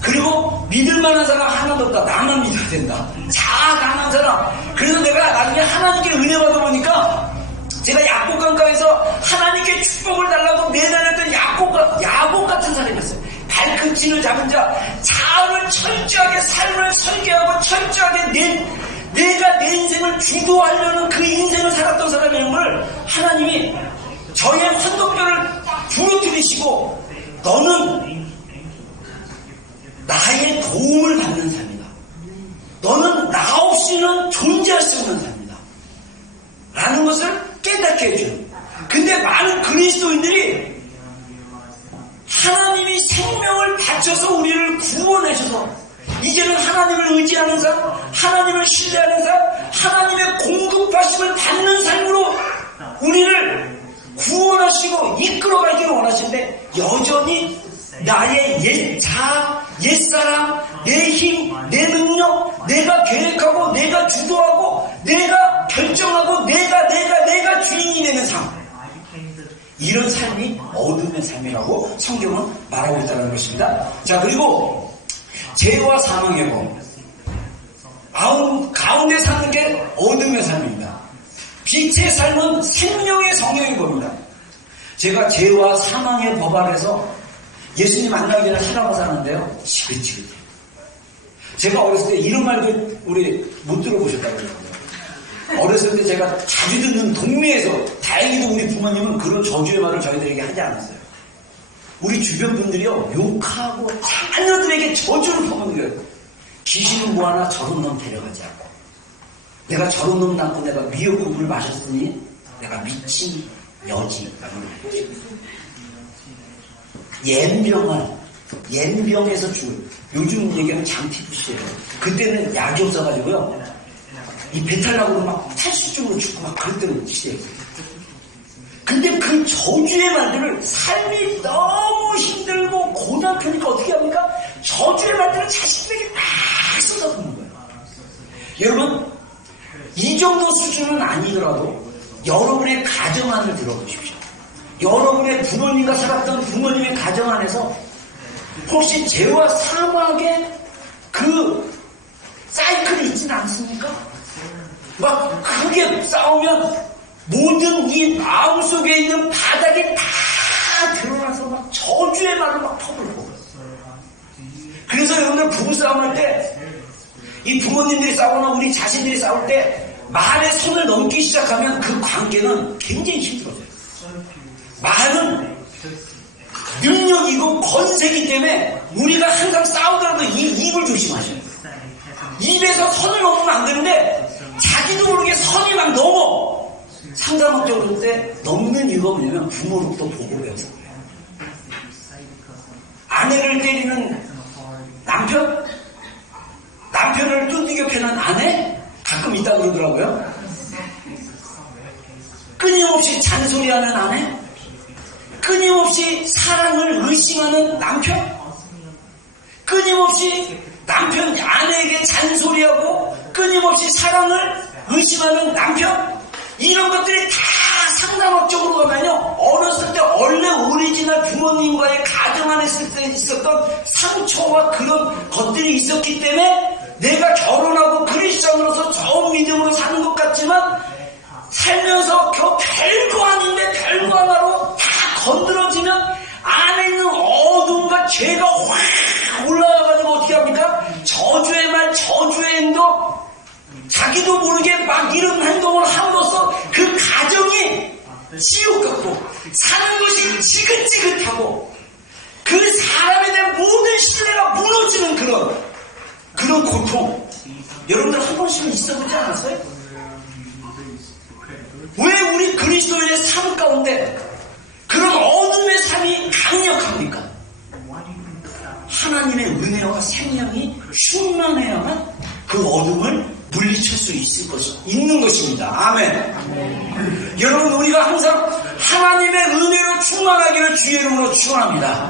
그리고 믿을 만한 사람 하나도 없다. 나만 믿어야 된다. 자아 강한 사람. 그래서 내가 나중에 하나님께 은혜 받아보니까 제가 약국강가에서 하나님께 축복을 달라고 매달렸던 야곱 같은 사람이었어요. 발끝진을 잡은 자, 자아를 철저하게 삶을 설계하고 철저하게 내가 내 인생을 주도하려는 그 인생을 살았던 사람이라는 걸 하나님이 저의 환경들을 부러뜨리시고 너는 나의 도움을 받는 삶이다. 너는 나 없이는 존재할 수 없는 삶이다. 라는 것을 깨닫게 해주는. 근데 많은 그리스도인들이 하나님이 생명을 바쳐서 우리를 구원하셔서 이제는 하나님을 의지하는 삶, 하나님을 신뢰하는 삶, 하나님의 공급하심을 받는 삶으로 우리를 구원하시고 이끌어가기를 원하시는데 여전히 나의 옛사람, 내 힘, 내 능력, 내가 계획하고 내가 주도하고 내가 결정하고 내가 주인이 되는 삶, 이런 삶이 어둠의 삶이라고 성경은 말하고 있다는 것입니다. 자, 그리고 죄와 사망의 법 가운데 사는 게 어둠의 삶입니다. 빛의 삶은 생명의 성령의 법입니다. 제가 죄와 사망의 법 아래서 예수님 만나기 전에 살아가 사는데요, 지긋지긋해요. 제가 어렸을 때 이런 말도 우리 못 들어보셨다고 그러거든요. 어렸을 때 제가 자주 듣는 동네에서 다행히도 우리 부모님은 그런 저주의 말을 저희들에게 하지 않았어요. 우리 주변 분들이요 욕하고 자녀들에게 저주를 퍼붓는 거예요. 귀신은 뭐하나 저런 놈 데려가지 않고 내가 저런 놈 낳고 내가 미역국을 마셨으니 내가 미친 여지라는 거예요. 옌병에서 죽을 요즘 얘기하면 장티푸시예요. 그때는 약이 없어가지고요 이 배탈 나고 막 탈수증으로 죽고 막 그랬던 시대예요. 근데 그 저주의 말들을 삶이 너무 힘들고 고단하니까 어떻게 합니까? 저주의 말들을 자식들에게 막 쏟아붓는 거예요. 여러분 이 정도 수준은 아니더라도 여러분의 가정 안을 들어보십시오. 여러분의 부모님과 살았던 부모님의 가정 안에서 혹시 죄와 사망의 그 사이클이 있지는 않습니까? 막 크게 싸우면 모든 이 마음속에 있는 바닥에 다 드러나서 막 저주의 말로 막 퍼붓고. 그래서 여러분들 부부싸움할 때 이 부모님들이 싸우거나 우리 자신들이 싸울 때 말에 손을 넘기 시작하면 그 관계는 굉장히 힘들어져요. 말은 능력이고 권세이기 때문에 우리가 항상 싸우더라도 입을 조심하셔야 돼요. 입에서 선을 넘으면 안 되는데 자기도 모르게 선이 막 넘어. 상담학적으로 때 넘는 이유가 뭐냐면 부모로부터 보고 배워서 그래요. 아내를 때리는 남편을 뚜드겨 패는 아내? 가끔 있다고 그러더라고요. 끊임없이 잔소리하는 아내? 끊임없이 사랑을 의심하는 남편? 끊임없이 남편 아내에게 잔소리하고 끊임없이 사랑을 의심하는 남편? 이런 것들이 다 상담학적으로 가면요 어렸을 때 원래 오리지널 부모님과의 가정 안에 있을 때 있었던 상처와 그런 것들이 있었기 때문에 내가 결혼하고 그리스도인으로서 좋은 믿음으로 사는 것 같지만 살면서 별거 아닌데 별거 하나로 다 건드러지면 안에 있는 어둠과 죄가 확 올라와가지고 어떻게 합니까? 저주의 말, 저주의 행동, 자기도 모르게 막 이런 행동을 함으로써 그 가정이 지옥 같고 사는 것이 지긋지긋하고 그 사람에 대한 모든 신뢰가 무너지는 그런 고통, 여러분들 한 번씩은 있어보지 않았어요? 왜 우리 그리스도인의 삶 가운데 그런 어둠의 삶이 강력합니까? 하나님의 은혜와 생명이 충만해야만 그 어둠을 물리칠 수 있는 것입니다. 아멘. 여러분, 우리가 항상 하나님의 은혜로 충만하기를 주의 이름으로 축원합니다.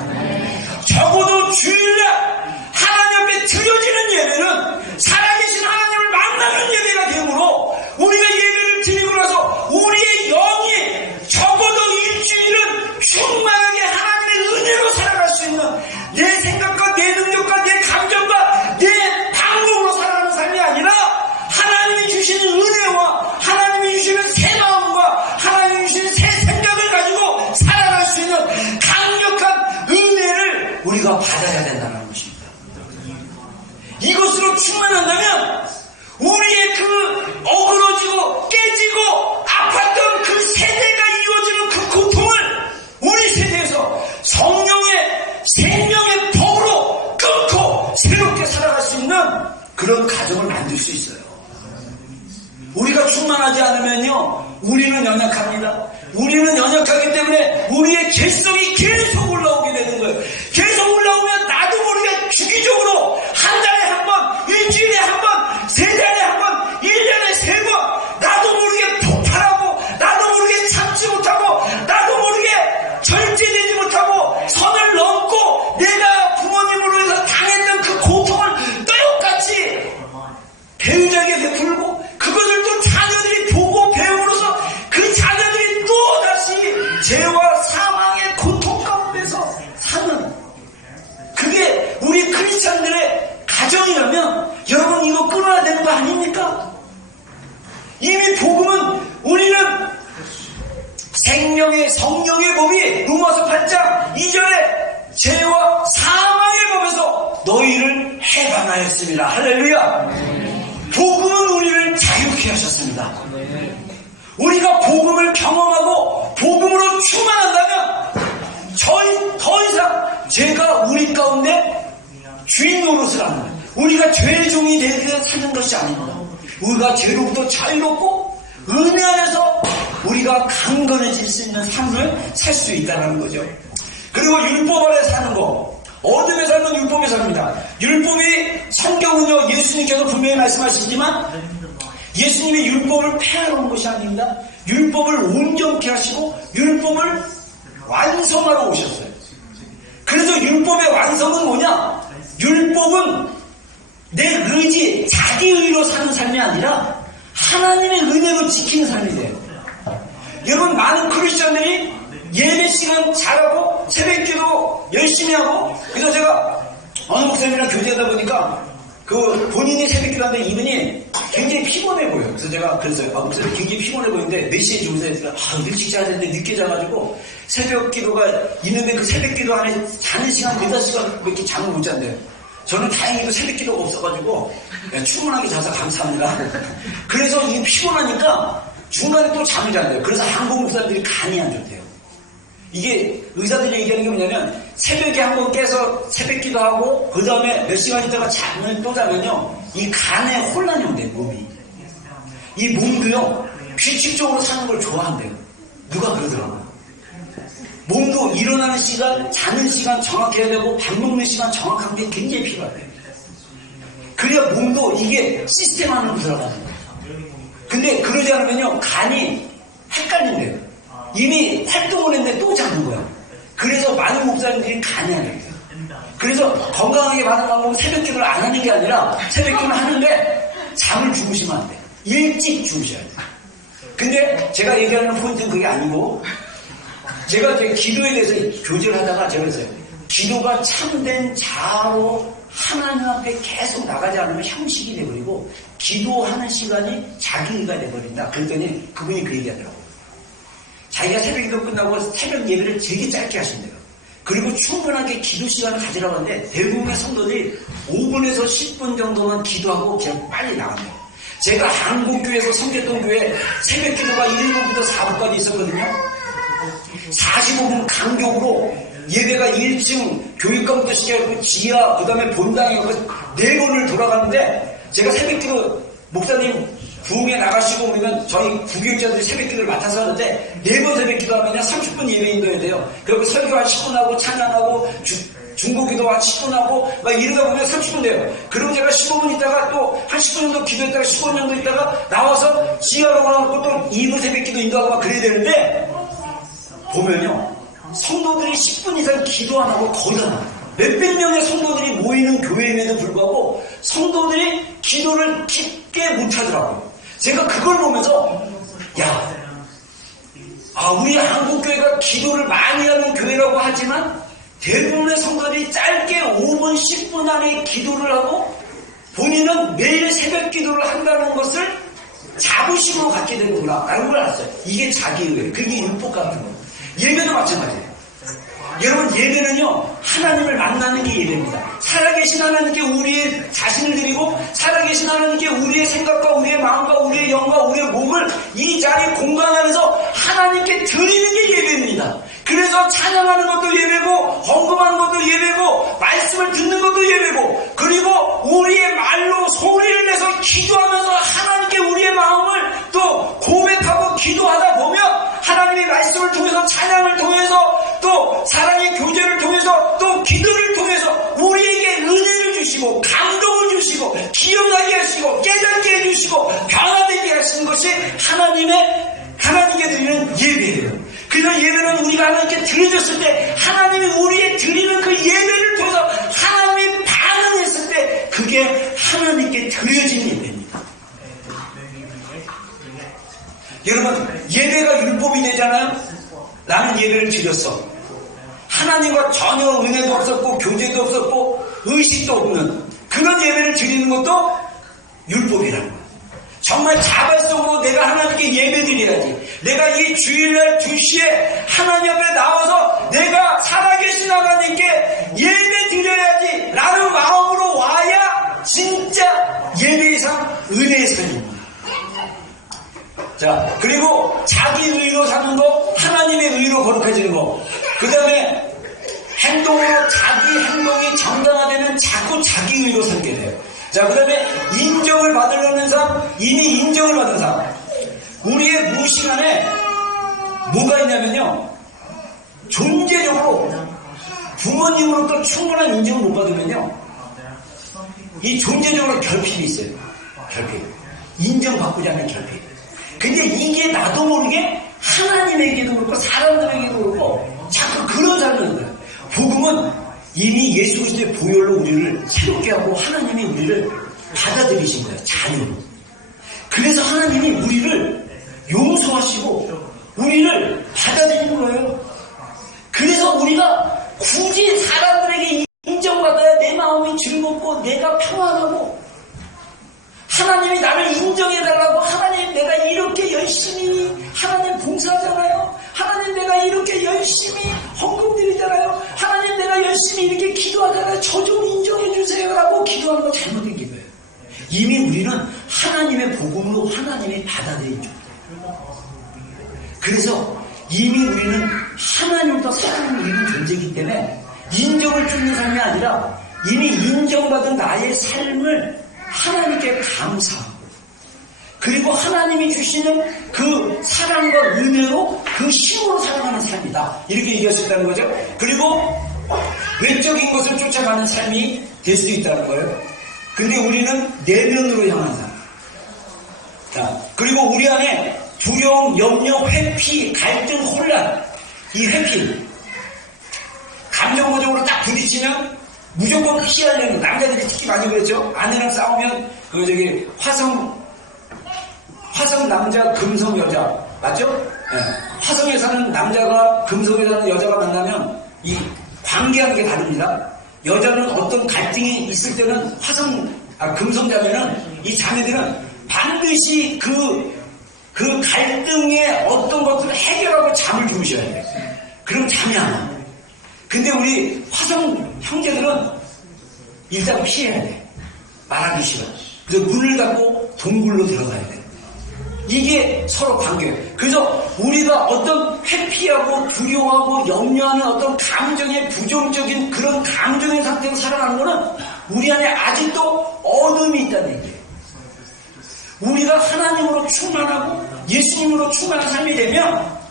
적어도 주일날 하나님 앞에 드려지는 예배는 살아계신 하나님을 만나는 예배가 되므로 우리가 예배를 드리고 나서 우리의 영이 적어도 일주일은 충만하게 하나님의 은혜로 살아갈 수 있는, 내 생각과 내 능력과 내 감정과 내 방법으로 살아가는 삶이 아니라 하나님이 주시는 은혜와 하나님이 주시는 새 마음과 하나님이 주시는 새 생각을 가지고 살아갈 수 있는 강력한 은혜를 우리가 받아야 된다는 것입니다. 이것으로 충만한다면 우리의 그 어그러지고 깨지고 아팠던 그 세대가 이루어지는 그 고통을 우리 세대에서 성령의 생명의 법으로 끊고 새롭게 살아갈 수 있는 그런 가정을 만들 수 있어요. 우리가 충만하지 않으면요, 우리는 연약합니다. 우리는 연약하기 때문에 우리의 개성이 계속 올라오게 되는 거예요. 계속 올라오면 나도 모르게 주기적으로 한 달에 한 번, 일주일에 한 번, 세 달에 한 번, 1년에 3번, 나도 모르게 폭발하고, 나도 모르게 참지 못하고, 나도 모르게 절제되지 못하고, 선을 넘고, 내가 부모님으로 해서 당했던 그 고통을 똑같이 배우자에게 베풀고, 그것을 또 자녀들이 보고 배움으로써 그 자녀들이 또 다시 죄와 사망의 고통 가운데서 사는, 그게 우리 크리스찬들의 가정이라면 여러분 이거 끊어야 되는 거 아닙니까? 이미 복음은, 우리는 생명의 성령의 법이 로마서 8장 2절에 죄와 사망의 법에서 너희를 해방하였습니다. 할렐루야. 복음은 우리를 자유케 하셨습니다. 우리가 복음을 경험하고 복음으로 충만한다면 더 이상 죄가 우리 가운데 주인 노릇을 하는 거예요. 우리가 죄의 종이 되게 사는 것이 아닙니다. 우리가 죄로부터 자유롭고 은혜 안에서 우리가 강건해질 수 있는 삶을 살 수 있다는 거죠. 그리고 율법 아래 사는 거, 어둠에 살면 율법에 삽니다. 율법이, 성경은요, 예수님께서 분명히 말씀하시지만 예수님이 율법을 폐하러 온 것이 아닙니다. 율법을 온전케 하시고 율법을 완성하러 오셨어요. 그래서 율법의 완성은 뭐냐? 율법은 내 의지, 자기 의로 사는 삶이 아니라 하나님의 은혜로 지키는 삶이 돼요. 여러분, 많은 크리스천들이 예배 시간 잘하고 새벽기도 열심히 하고, 그래서 제가 어느 목사님이랑 교제하다 보니까 그 본인이 새벽기도 하는데 이분이 굉장히 피곤해 보여요. 그래서 제가 그랬어요. 목사님 굉장히 피곤해 보이는데 몇 시에 주무세요? 일찍 자야 되는데 늦게 자가지고 새벽기도가 있는데 그 새벽기도 안에 자는 시간 8시간 그렇게 잠을 못 잔대요. 저는 다행히도 새벽기도가 없어가지고 충분하게 자서 감사합니다. 그래서 이게 피곤하니까 중간에 또 잠이 잘 돼요. 그래서 한국 목사님들이 간이 안 좋대요. 이게 의사들이 얘기하는 게 뭐냐면 새벽에 한번 깨서 새벽기도 하고 그 다음에 몇 시간 있다가 잠을 또 자면요, 이 간에 혼란이 온대요. 몸이, 이 몸도요 규칙적으로 사는 걸 좋아한대요. 누가 그러더라고요. 몸도 일어나는 시간, 자는 시간 정확해야 되고 밥 먹는 시간 정확한 게 굉장히 필요하대요. 그래야 몸도 이게 시스템 안으로 들어가는 거예요. 근데 그러지 않으면요 간이 헷갈린대요. 이미 활동을 했는데 또 자는 거야. 그래서 많은 목사님들이 간이 안 돼요. 그래서 건강하게 받는 방법은 새벽기도를 안 하는 게 아니라 새벽기도를 하는데 잠을 주무시면 안 돼요. 일찍 주무셔야 돼요. 근데 제가 얘기하는 포인트는 그게 아니고, 제가 기도에 대해서 교제를 하다가 제가 그랬어요. 기도가 참된 자아로 하나님 앞에 계속 나가지 않으면 형식이 돼버리고 기도하는 시간이 자기의가 돼버린다. 그랬더니 그분이 그 얘기하더라고요. 자기가 새벽기도 끝나고 새벽 예배를 되게 짧게 하신대요. 그리고 충분하게 기도 시간을 가지라고 하는데 대부분의 성도들이 5분에서 10분 정도만 기도하고 그냥 빨리 나간대요. 제가 한국교회에서 성계동교회 새벽기도가 1분부터 4분까지 있었거든요. 45분 간격으로 예배가 1층 교육감부터 시작해서 지하, 그 다음에 본당에 4번을 돌아가는데, 제가 새벽기도 목사님 부흥에 나가시고 오면 저희 부교육자들이 새벽기도를 맡아서 하는데 4번 새벽기도 하면 30분 예배인도해야 돼요. 그리고 설교 한 10분 하고 찬양하고 중국기도 한 10분 하고 막 이러다 보면 30분 돼요. 그리고 제가 15분 있다가 또 한 10분 정도 기도했다가 15분 정도 있다가 나와서 지하로 가고 또 2부 새벽기도 인도하고 막 그래야 되는데, 보면요, 성도들이 10분 이상 기도 안 하고 거의 다 나와요. 몇백 명의 성도들이 모이는 교회임에도 불구하고 성도들이 기도를 깊게 못하더라고요. 제가 그걸 보면서 우리 한국교회가 기도를 많이 하는 교회라고 하지만 대부분의 성도들이 짧게 5분 10분 안에 기도를 하고 본인은 매일 새벽 기도를 한다는 것을 자부심으로 갖게 되는구나 라는 걸 알았어요. 이게 자기의회, 그게 율법 같은 거예요. 예배도 마찬가지예요. 여러분, 예배는요, 하나님을 만나는 게 예배입니다. 살아계신 하나님께 우리의 자신을 드리고, 살아계신 하나님께 우리의 생각과 우리의 마음과 우리의 영과 우리의 몸을 이 자리 공간 안에서 하나님께 드리는 게 예배입니다. 그래서 찬양하는 것도 예배고, 헌금하는 것도 예배고, 말씀을 듣는 것도 예배고, 그리고 우리의 말로 소리를 내서 기도하면서 하나님께 우리의 마음을 또 고백하고 기도하다 보면 하나님의 말씀을 통해서, 찬양을 통해서, 또 사랑의 교제를 통해서, 또 기도를 통해서 우리에게 은혜를 주시고 감동을 주시고 기억나게 하시고 깨닫게 해주시고 변화되게 하시는 것이 하나님께 드리는 예배예요. 그래서 예배는 우리가 하나님께 드려졌을 때 하나님이 우리의 드리는 그 예배를 통해서 하나님이 반응했을 때 그게 하나님께 드려진 예배입니다. 여러분, 예배가 율법이 되잖아요. 나는 예배를 드렸어. 하나님과 전혀 은혜도 없었고 교제도 없었고 의식도 없는 그런 예배를 드리는 것도 율법이라는 거예요. 정말 자발적으로 내가 하나님께 예배 드려야지. 내가 이 주일날 2시에 하나님 앞에 나와서 내가 살아계신 하나님께 예배 드려야지 라는 마음으로 와야 진짜 예배 이상 은혜의 삶입니다. 자, 그리고 자기 의로 사는 거, 하나님의 의로 거룩해지는 거. 그 다음에 행동으로 자기 행동이 정당화되면 자꾸 자기 의로 살게 돼요. 자, 그 다음에 인정을 받으려는 사람, 이미 인정을 받은 사람. 우리의 무식 안에 뭐가 있냐면요, 존재적으로 부모님으로부터 충분한 인정을 못 받으면요, 이 존재적으로 결핍이 있어요. 결핍. 인정받고자 하는 결핍. 근데 이게 나도 모르게 하나님에게도 그렇고 사람들에게도 그렇고 자꾸 그런 삶을 거예요. 복음은 이미 예수 그리스도의 보혈로 우리를 새롭게 하고 하나님이 우리를 받아들이신 거예요. 자유로. 그래서 하나님이 우리를 용서하시고 우리를 받아들이는 거예요. 그래서 우리가 굳이 사람들에게 인정받아야 내 마음이 즐겁고 내가 평안하고 하나님이 나를 인정해달라고, 하나님 내가 이렇게 열심히 하나님 봉사하잖아요. 하나님 내가 이렇게 열심히 헌금 드리잖아요. 하나님 내가 열심히 이렇게 기도하잖아요. 저 좀 인정해주세요 라고 기도하는 거 잘못된 게 거예요. 이미 우리는 하나님의 복음으로 하나님이 받아들이죠. 그래서 이미 우리는 하나님과 사랑을 이룬 존재이기 때문에 인정을 주는 삶이 아니라 이미 인정받은 나의 삶을 하나님께 감사하고, 그리고 하나님이 주시는 그 사랑과 은혜로 그 힘으로 살아가는 삶이다, 이렇게 얘기할 수 있다는 거죠. 그리고 외적인 것을 쫓아가는 삶이 될 수도 있다는 거예요. 근데 우리는 내면으로 향한 삶. 자, 그리고 우리 안에 두려움, 염려, 회피, 갈등, 혼란, 이 회피, 감정적으로 딱 부딪히면 무조건 피하려는, 남자들이 특히 많이 그랬죠. 아내랑 싸우면 화성 남자, 금성 여자, 맞죠? 네. 화성에 사는 남자가 금성에 사는 여자가 만나면 이 관계하는 게 다릅니다. 여자는 어떤 갈등이 있을 때는 금성 자매는, 이 자매들은 반드시 그 갈등의 어떤 것들을 해결하고 잠을 주무셔야 돼요. 그럼 잠이 안 와요. 근데 우리 화성 형제들은 일단 피해야 돼. 말하기 싫어. 그래서 문을 닫고 동굴로 들어가야 돼. 이게 서로 관계예요. 그래서 우리가 어떤 회피하고 두려워하고 염려하는 어떤 감정의 부정적인 그런 감정의 상태로 살아가는 거는 우리 안에 아직도 어둠이 있다는 얘기예요. 우리가 하나님으로 충만하고 예수님으로 충만한 삶이 되면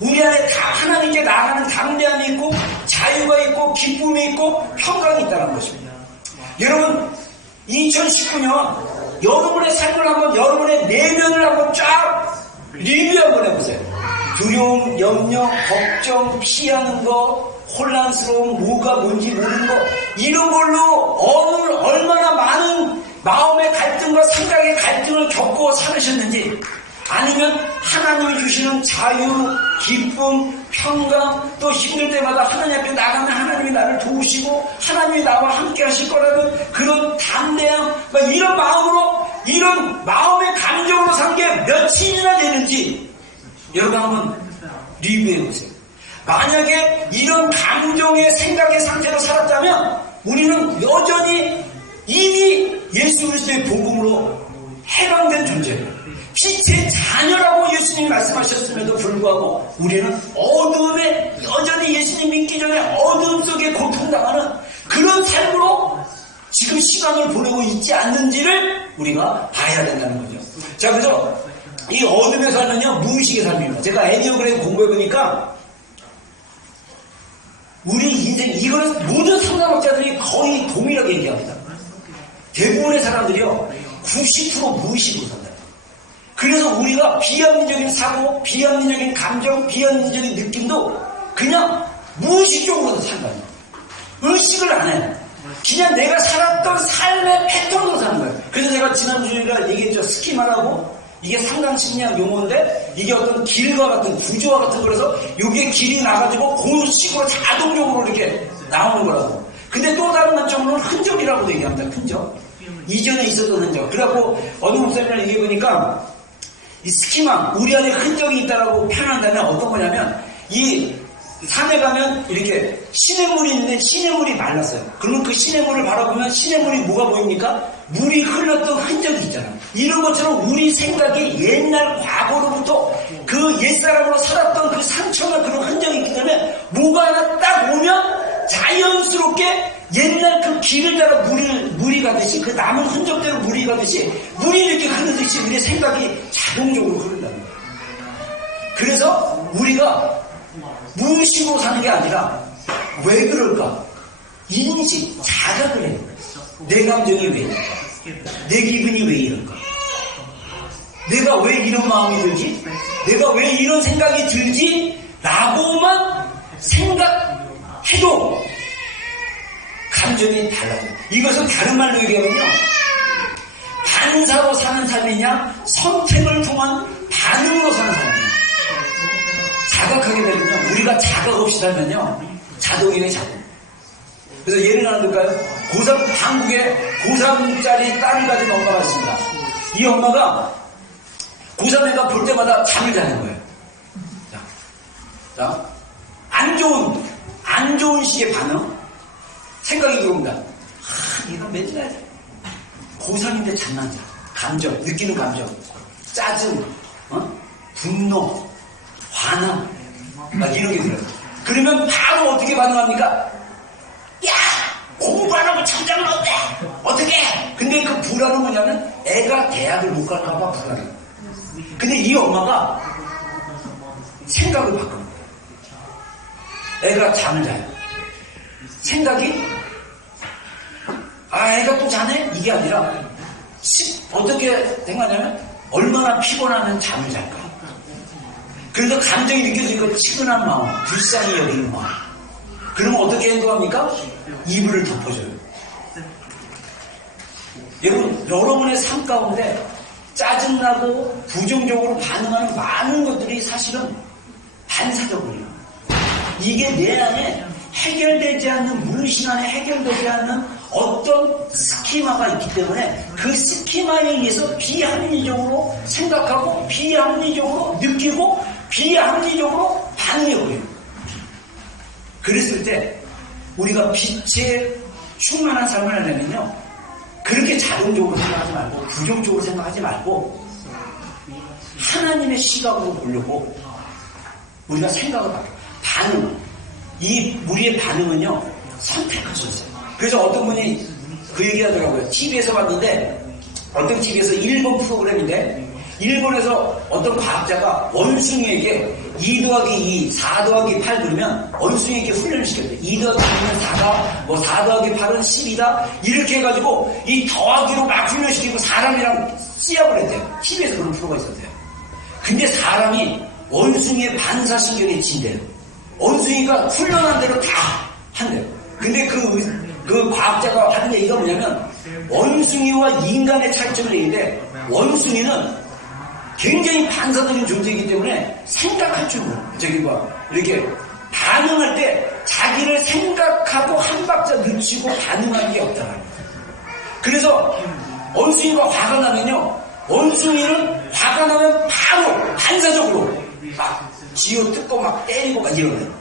우리 안에 다 하나님께 나아가는 담대함이 있고 자유가 있고 기쁨이 있고 평강이 있다는 것입니다. 여러분 2019년 여러분의 삶을 한번 여러분의 내면을 한번 쫙 리뷰 한번 해보세요. 두려움, 염려, 걱정, 피하는 거, 혼란스러움, 뭐가 뭔지 모르는 거 이런 걸로 얼마나 많은 마음의 갈등과 생각의 갈등을 겪고 살으셨는지 아니면 하나님이 주시는 자유, 기쁨, 평강 또 힘들 때마다 하나님 앞에 나가면 하나님이 나를 도우시고 하나님이 나와 함께 하실 거라는 그런 담대함 이런 마음으로 이런 마음의 감정으로 산 게 며칠이나 되는지 여러분 한번 리뷰해 보세요. 만약에 이런 감정의 생각의 상태로 살았다면 우리는 여전히 이미 예수 그리스도의 복음으로 해방된 존재예요. 빛의 자녀라고 예수님이 말씀하셨음에도 불구하고 우리는 어둠에 여전히 예수님 믿기 전에 어둠 속에 고통당하는 그런 삶으로 지금 시간을 보내고 있지 않는지를 우리가 봐야 된다는 거죠. 자, 그래서 이 어둠의 삶은요 무의식의 삶입니다. 제가 애니어그램 공부해보니까 우리 인생 이거는 모든 상담학자들이 거의 동일하게 얘기합니다. 대부분의 사람들이요 90% 무의식으로 산다. 그래서 우리가 비합리적인 사고, 비합리적인 감정, 비합리적인 느낌도 그냥 무의식적으로 산다는 거예요. 의식을 안 해요. 그냥 내가 살았던 삶의 패턴으로 사는 거예요. 그래서 제가 지난주에 얘기했죠. 스키마라고 이게 상담심리학 용어인데 이게 어떤 길과 같은 구조와 같은 거라서 이게 길이 나가지고 그 식으로 자동적으로 이렇게 나오는 거라고. 근데 또 다른 관점으로는 흔적이라고도 얘기합니다. 흔적. 이전에 있었던 흔적. 그래갖고 어느 목사님이랑 얘기해보니까 이 스키마, 우리 안에 흔적이 있다고 표현한다면 어떤 거냐면 이 산에 가면 이렇게 시냇물이 있는데 시냇물이 말랐어요. 그러면 그 시냇물을 바라보면 시냇물이 뭐가 보입니까? 물이 흘렀던 흔적이 있잖아요. 이런 것처럼 우리 생각이 옛날 과거로부터 그 옛사람으로 살았던 그 상처나 그런 흔적이 있기 때문에 뭐가 하나 딱 오면 자연스럽게 옛날 그 길을 따라 물이 가듯이 그 남은 흔적대로 물이 가듯이 물이 이렇게 흐르듯이 우리의 생각이 자동적으로 흐른다는 거예요. 그래서 우리가 무의식으로 사는 게 아니라 왜 그럴까? 인지, 자각을 해요. 내 감정이 왜 이럴까? 내 기분이 왜 이럴까? 내가 왜 이런 마음이 들지? 내가 왜 이런 생각이 들지? 라고만 생각해도 감정이 달라져요. 이것은 다른 말로 얘기하면요. 반사로 사는 삶이냐 선택을 통한 반응으로 사는 삶이냐. 자각하게 되면요. 우리가 자각 없이 살면요. 자동이네 자동. 그래서 예를 하나 들까요? 한국에 고3짜리 딸을 가진 엄마가 있습니다. 이 엄마가 고3 애가 볼 때마다 잠을 자는 거예요. 자, 안 좋은 식의 반응? 생각이 들어옵니다. 얘가 맨날 고3인데 장난자. 감정, 느끼는 감정. 짜증, 분노, 화남, 막 이런 게 들어요. 그러면 바로 어떻게 반응합니까? 야! 공부 안 하고 잠자면 어때? 어떻게? 근데 그 불안은 뭐냐면 애가 대학을 못 갈까봐 불안해. 근데 이 엄마가 생각을 바꾼 거예요. 애가 잠을 자요. 생각이 애가 또 자네? 이게 아니라 어떻게 된 거냐면 얼마나 피곤하면 잠을 잘까? 그래서 감정이 느껴지니까 치근한 마음, 불쌍히 여기는 마음. 그러면 어떻게 행동합니까? 이불을 덮어줘요. 여러분의 삶 가운데 짜증나고 부정적으로 반응하는 많은 것들이 사실은 반사적으로요. 이게 내 안에 해결되지 않는, 무의식 안에 해결되지 않는 어떤 스키마가 있기 때문에 그 스키마에 의해서 비합리적으로 생각하고 비합리적으로 느끼고 비합리적으로 반응해버려요. 그랬을 때 우리가 빛에 충만한 삶을 하려면요, 그렇게 자동적으로 생각하지 말고 부정적으로 생각하지 말고 하나님의 시각으로 보려고 우리가 생각을 바꿔. 반응. 이 우리의 반응은요, 선택할 수 있어요. 그래서 어떤 분이 그 얘기 하더라고요. TV에서 봤는데, 어떤 TV에서 일본 프로그램인데, 일본에서 어떤 과학자가 원숭이에게 2 더하기 2, 4 더하기 8 그러면 원숭이에게 훈련을 시켰대요. 2 더하기 2는 4다, 뭐 4 더하기 8은 10이다, 이렇게 해가지고 이 더하기로 막 훈련시키고 사람이랑 씨합을 했대요. TV에서 그런 프로가 있었대요. 근데 사람이 원숭이의 반사신경에 진대요. 원숭이가 훈련한 대로 다 한대요. 근데 그 과학자가 하는 얘기가 뭐냐면, 원숭이와 인간의 차이점을 얘기해. 원숭이는 굉장히 반사적인 존재이기 때문에 생각할 줄 몰라요. 이렇게 반응할 때 자기를 생각하고 한 박자 늦추고 반응하는 게 없다는 거예요. 그래서 원숭이가 화가 나면요, 원숭이는 화가 나면 바로 반사적으로 막 쥐어 뜯고 막 때리고 막 이러거든요.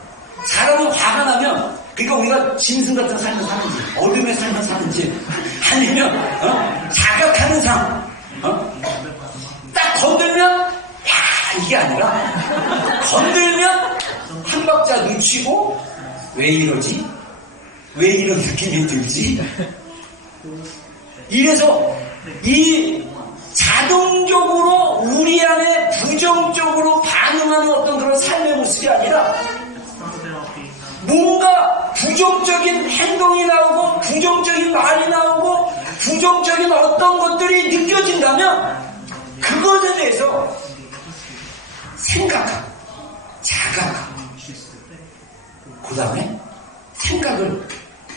사람은 화가 나면, 그러니까 우리가 짐승 같은 삶을 사는지, 어둠의 삶을 사는지, 아니면 자각하는 삶, 딱 건들면 야 이게 아니라, 건들면 한 박자 늦추고 왜 이러지? 왜 이런 느낌이 들지? 이래서 이 자동적으로 우리 안에 부정적으로 반응하는 어떤 그런 삶의 모습이 아니라, 뭔가 부정적인 행동이 나오고 부정적인 말이 나오고 부정적인 어떤 것들이 느껴진다면 그것에 대해서 생각하고 자각하고 그 다음에 생각을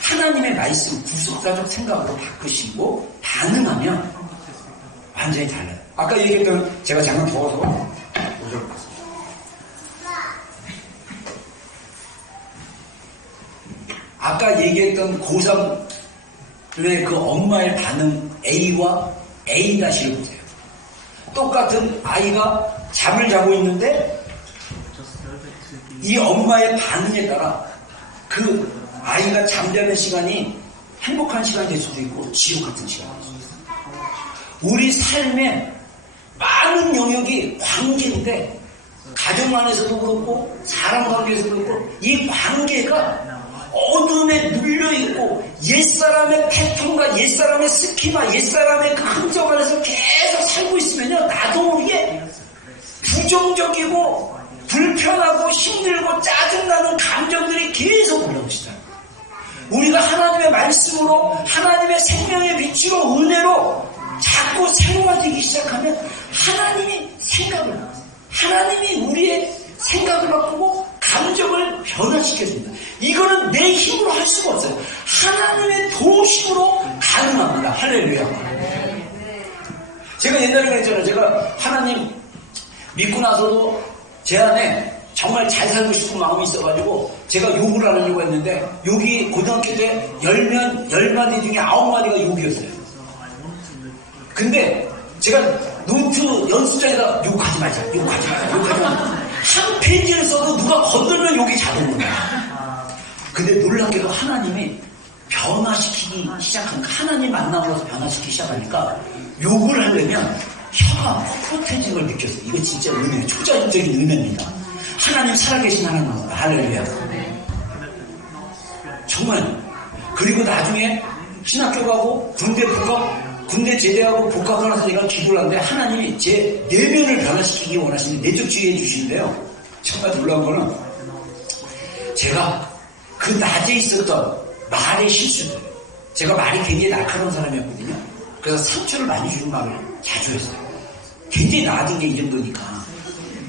하나님의 말씀 구속사적 생각으로 바꾸시고 반응하면 완전히 달라요. 아까 얘기했던, 제가 잠깐 더워서 보도록 하겠습니다. 아까 얘기했던 고3의 그 엄마의 반응 A와 A-를 보세요. 똑같은 아이가 잠을 자고 있는데 이 엄마의 반응에 따라 그 아이가 잠자는 시간이 행복한 시간이 될 수도 있고 지옥 같은 시간이 될 수도 있어요. 우리 삶의 많은 영역이 관계인데, 가정 안에서도 그렇고 사람 관계에서도 그렇고 이 관계가 어둠에 눌려있고 옛사람의 패턴과 옛사람의 스키마, 옛사람의 그 흔적 안에서 계속 살고 있으면요, 나도 모르게 부정적이고 불편하고 힘들고 짜증나는 감정들이 계속 올라오시다. 우리가 하나님의 말씀으로, 하나님의 생명의 빛으로, 은혜로 자꾸 생활되기 시작하면 하나님이 우리의 생각을 바꾸고 감정을 변화시켜줍니다. 이거는 내 힘으로 할 수가 없어요. 하나님의 도우심으로 가능합니다. 할렐루야. 제가 옛날에 그랬잖아요. 제가 하나님 믿고 나서도 제 안에 정말 잘 살고 싶은 마음이 있어가지고 제가 욕을 하려고 했는데, 욕이 고등학교 때 10마디 중에 9마디가 욕이었어요. 근데 제가 노트 연습장에다 욕하지 말자. 한 페이지를 써도 누가 건들면 욕이 잘 오는 거야. 근데 놀랍게도 하나님이 변화시키기 시작하니까, 하나님 만나면서 변화시키기 시작하니까 욕을 하려면 혀가 뻣뻣해진 걸 느꼈어요. 이거 진짜 은혜예요. 초자연적인 은혜입니다. 하나님 살아계신 하나님입니다. 할렐루야. 정말. 그리고 나중에 신학교 가고 군대 제대하고 복학을 해서 제가 기도를 하는데, 하나님이 제 내면을 변화시키기 원하시는 내적 지혜 주시는데요. 정말 놀라운 거는, 제가 그 낮에 있었던 말의 실수들, 제가 말이 굉장히 날카로운 사람이었거든요. 그래서 상처를 많이 주는 말을 자주 했어요. 굉장히 나아진 게 이 정도니까.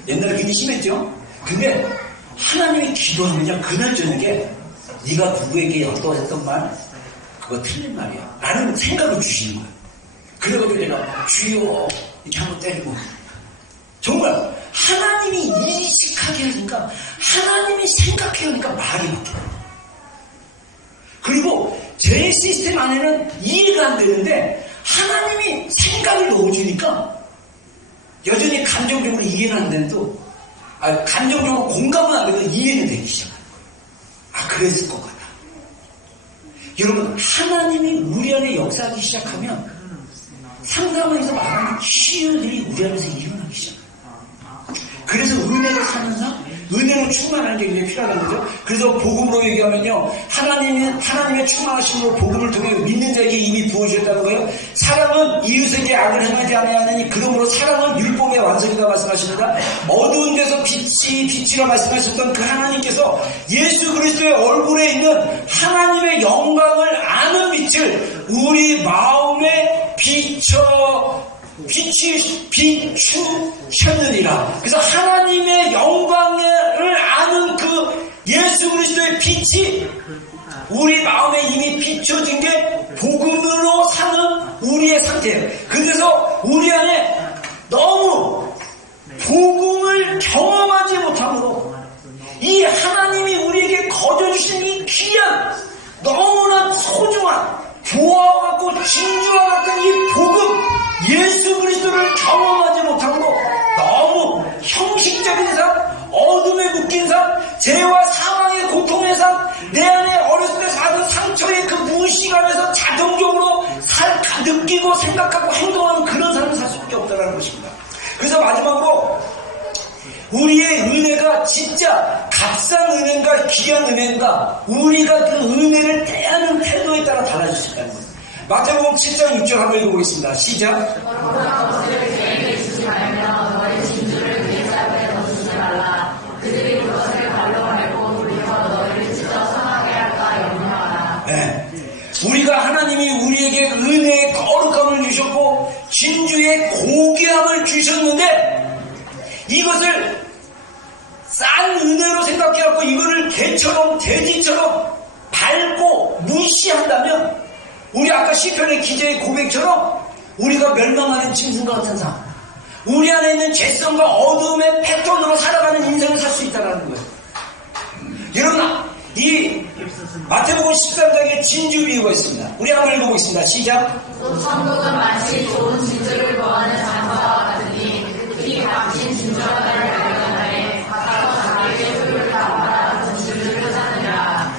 옛날에 굉장히 심했죠. 근데 하나님이 기도하면요, 그날 저녁에 네가 누구에게 어떠했던 말, 그거 틀린 말이야 라는 생각을 주시는 거예요. 그래가지고 내가 주여 이렇게 한번 때리고, 정말 하나님이 인식하게 하니까, 하나님이 생각해 하니까 말이 바뀌어요. 그리고 제 시스템 안에는 이해가 안 되는데 하나님이 생각을 넣어주니까 여전히 감정적으로 이해는 안 되는데도, 감정적으로 공감은 안 돼도 이해는 되기 시작해요. 그랬을 것 같다. 여러분, 하나님이 우리 안에 역사하기 시작하면 상담에서 말하는 쉬운 일이 우리 안에서 일어나기 시작합니다. 그래서 은혜로 사는 삶, 은혜로 충만하는 게 굉장히 필요하다는 거죠. 그래서 복음으로 얘기하면요, 하나님의 충만하심으로 복음을 통해 믿는 자에게 이미 부어주셨다는 거예요. 사랑은 이웃에게 악을 행하지 아니하느니 그러므로 사랑은 율법의 완성이다 말씀하십니다. 어두운 데서 빛이라 말씀하셨던 그 하나님께서 예수 그리스도의 얼굴에 있는 하나님의 영광을 아는 빛을 우리 마음에 비추셨느니라. 그래서 하나님의 영광을 아는 그 예수 그리스도의 빛이 우리 마음에 이미 비춰진 게 복음으로 사는 우리의 상태예요. 그래서 우리 안에 너무 복음을 경험하지 못함으로 이 하나님이 우리에게 거저주신 이 귀한 너무나 소중한 보화와 같고 진주와 같은 이 복음 예수 그리스도를 경험하지 못함으로 너무 형식적인 삶, 어둠에 묶인 삶, 죄와 사망의 고통의 삶, 내 안에 어렸을 때 받은 상처의 그 무의식감에서 자동적으로 느끼고 생각하고 행동하는 그런 삶을 살 수밖에 없다는 것입니다. 그래서 마지막으로 우리의 은혜가 진짜 값싼 은혜인가 귀한 은혜인가 우리가 그 은혜를 대하는 태도에 따라 달라질 수 있다는 겁니다. 마태복음 7장 6절 한번 읽어보겠습니다. 시작. 네. 우리가 하나님이 우리에게 은혜의 거룩함을 주셨고 진주의 고귀함을 주셨는데 이것을 싼 은혜로 생각해갖고 이거를 개처럼 돼지처럼 밟고 무시한다면 우리 아까 시편의 기자의 고백처럼 우리가 멸망하는 짐승과 같은 삶, 우리 안에 있는 죄성과 어두움의 패턴으로 살아가는 인생을 살 수 있다는 거예요. 여러분, 이 마태복음 13장에 진주 비유가 있습니다. 우리 한번 읽어보겠습니다. 시작. 또 천국은 마치 좋은 진주를 구하는 장사와 같으니 그들이 값진 진주하다를 발견하에 가서 자기에게 흙을 다 팔아 그 진주를 사느니라.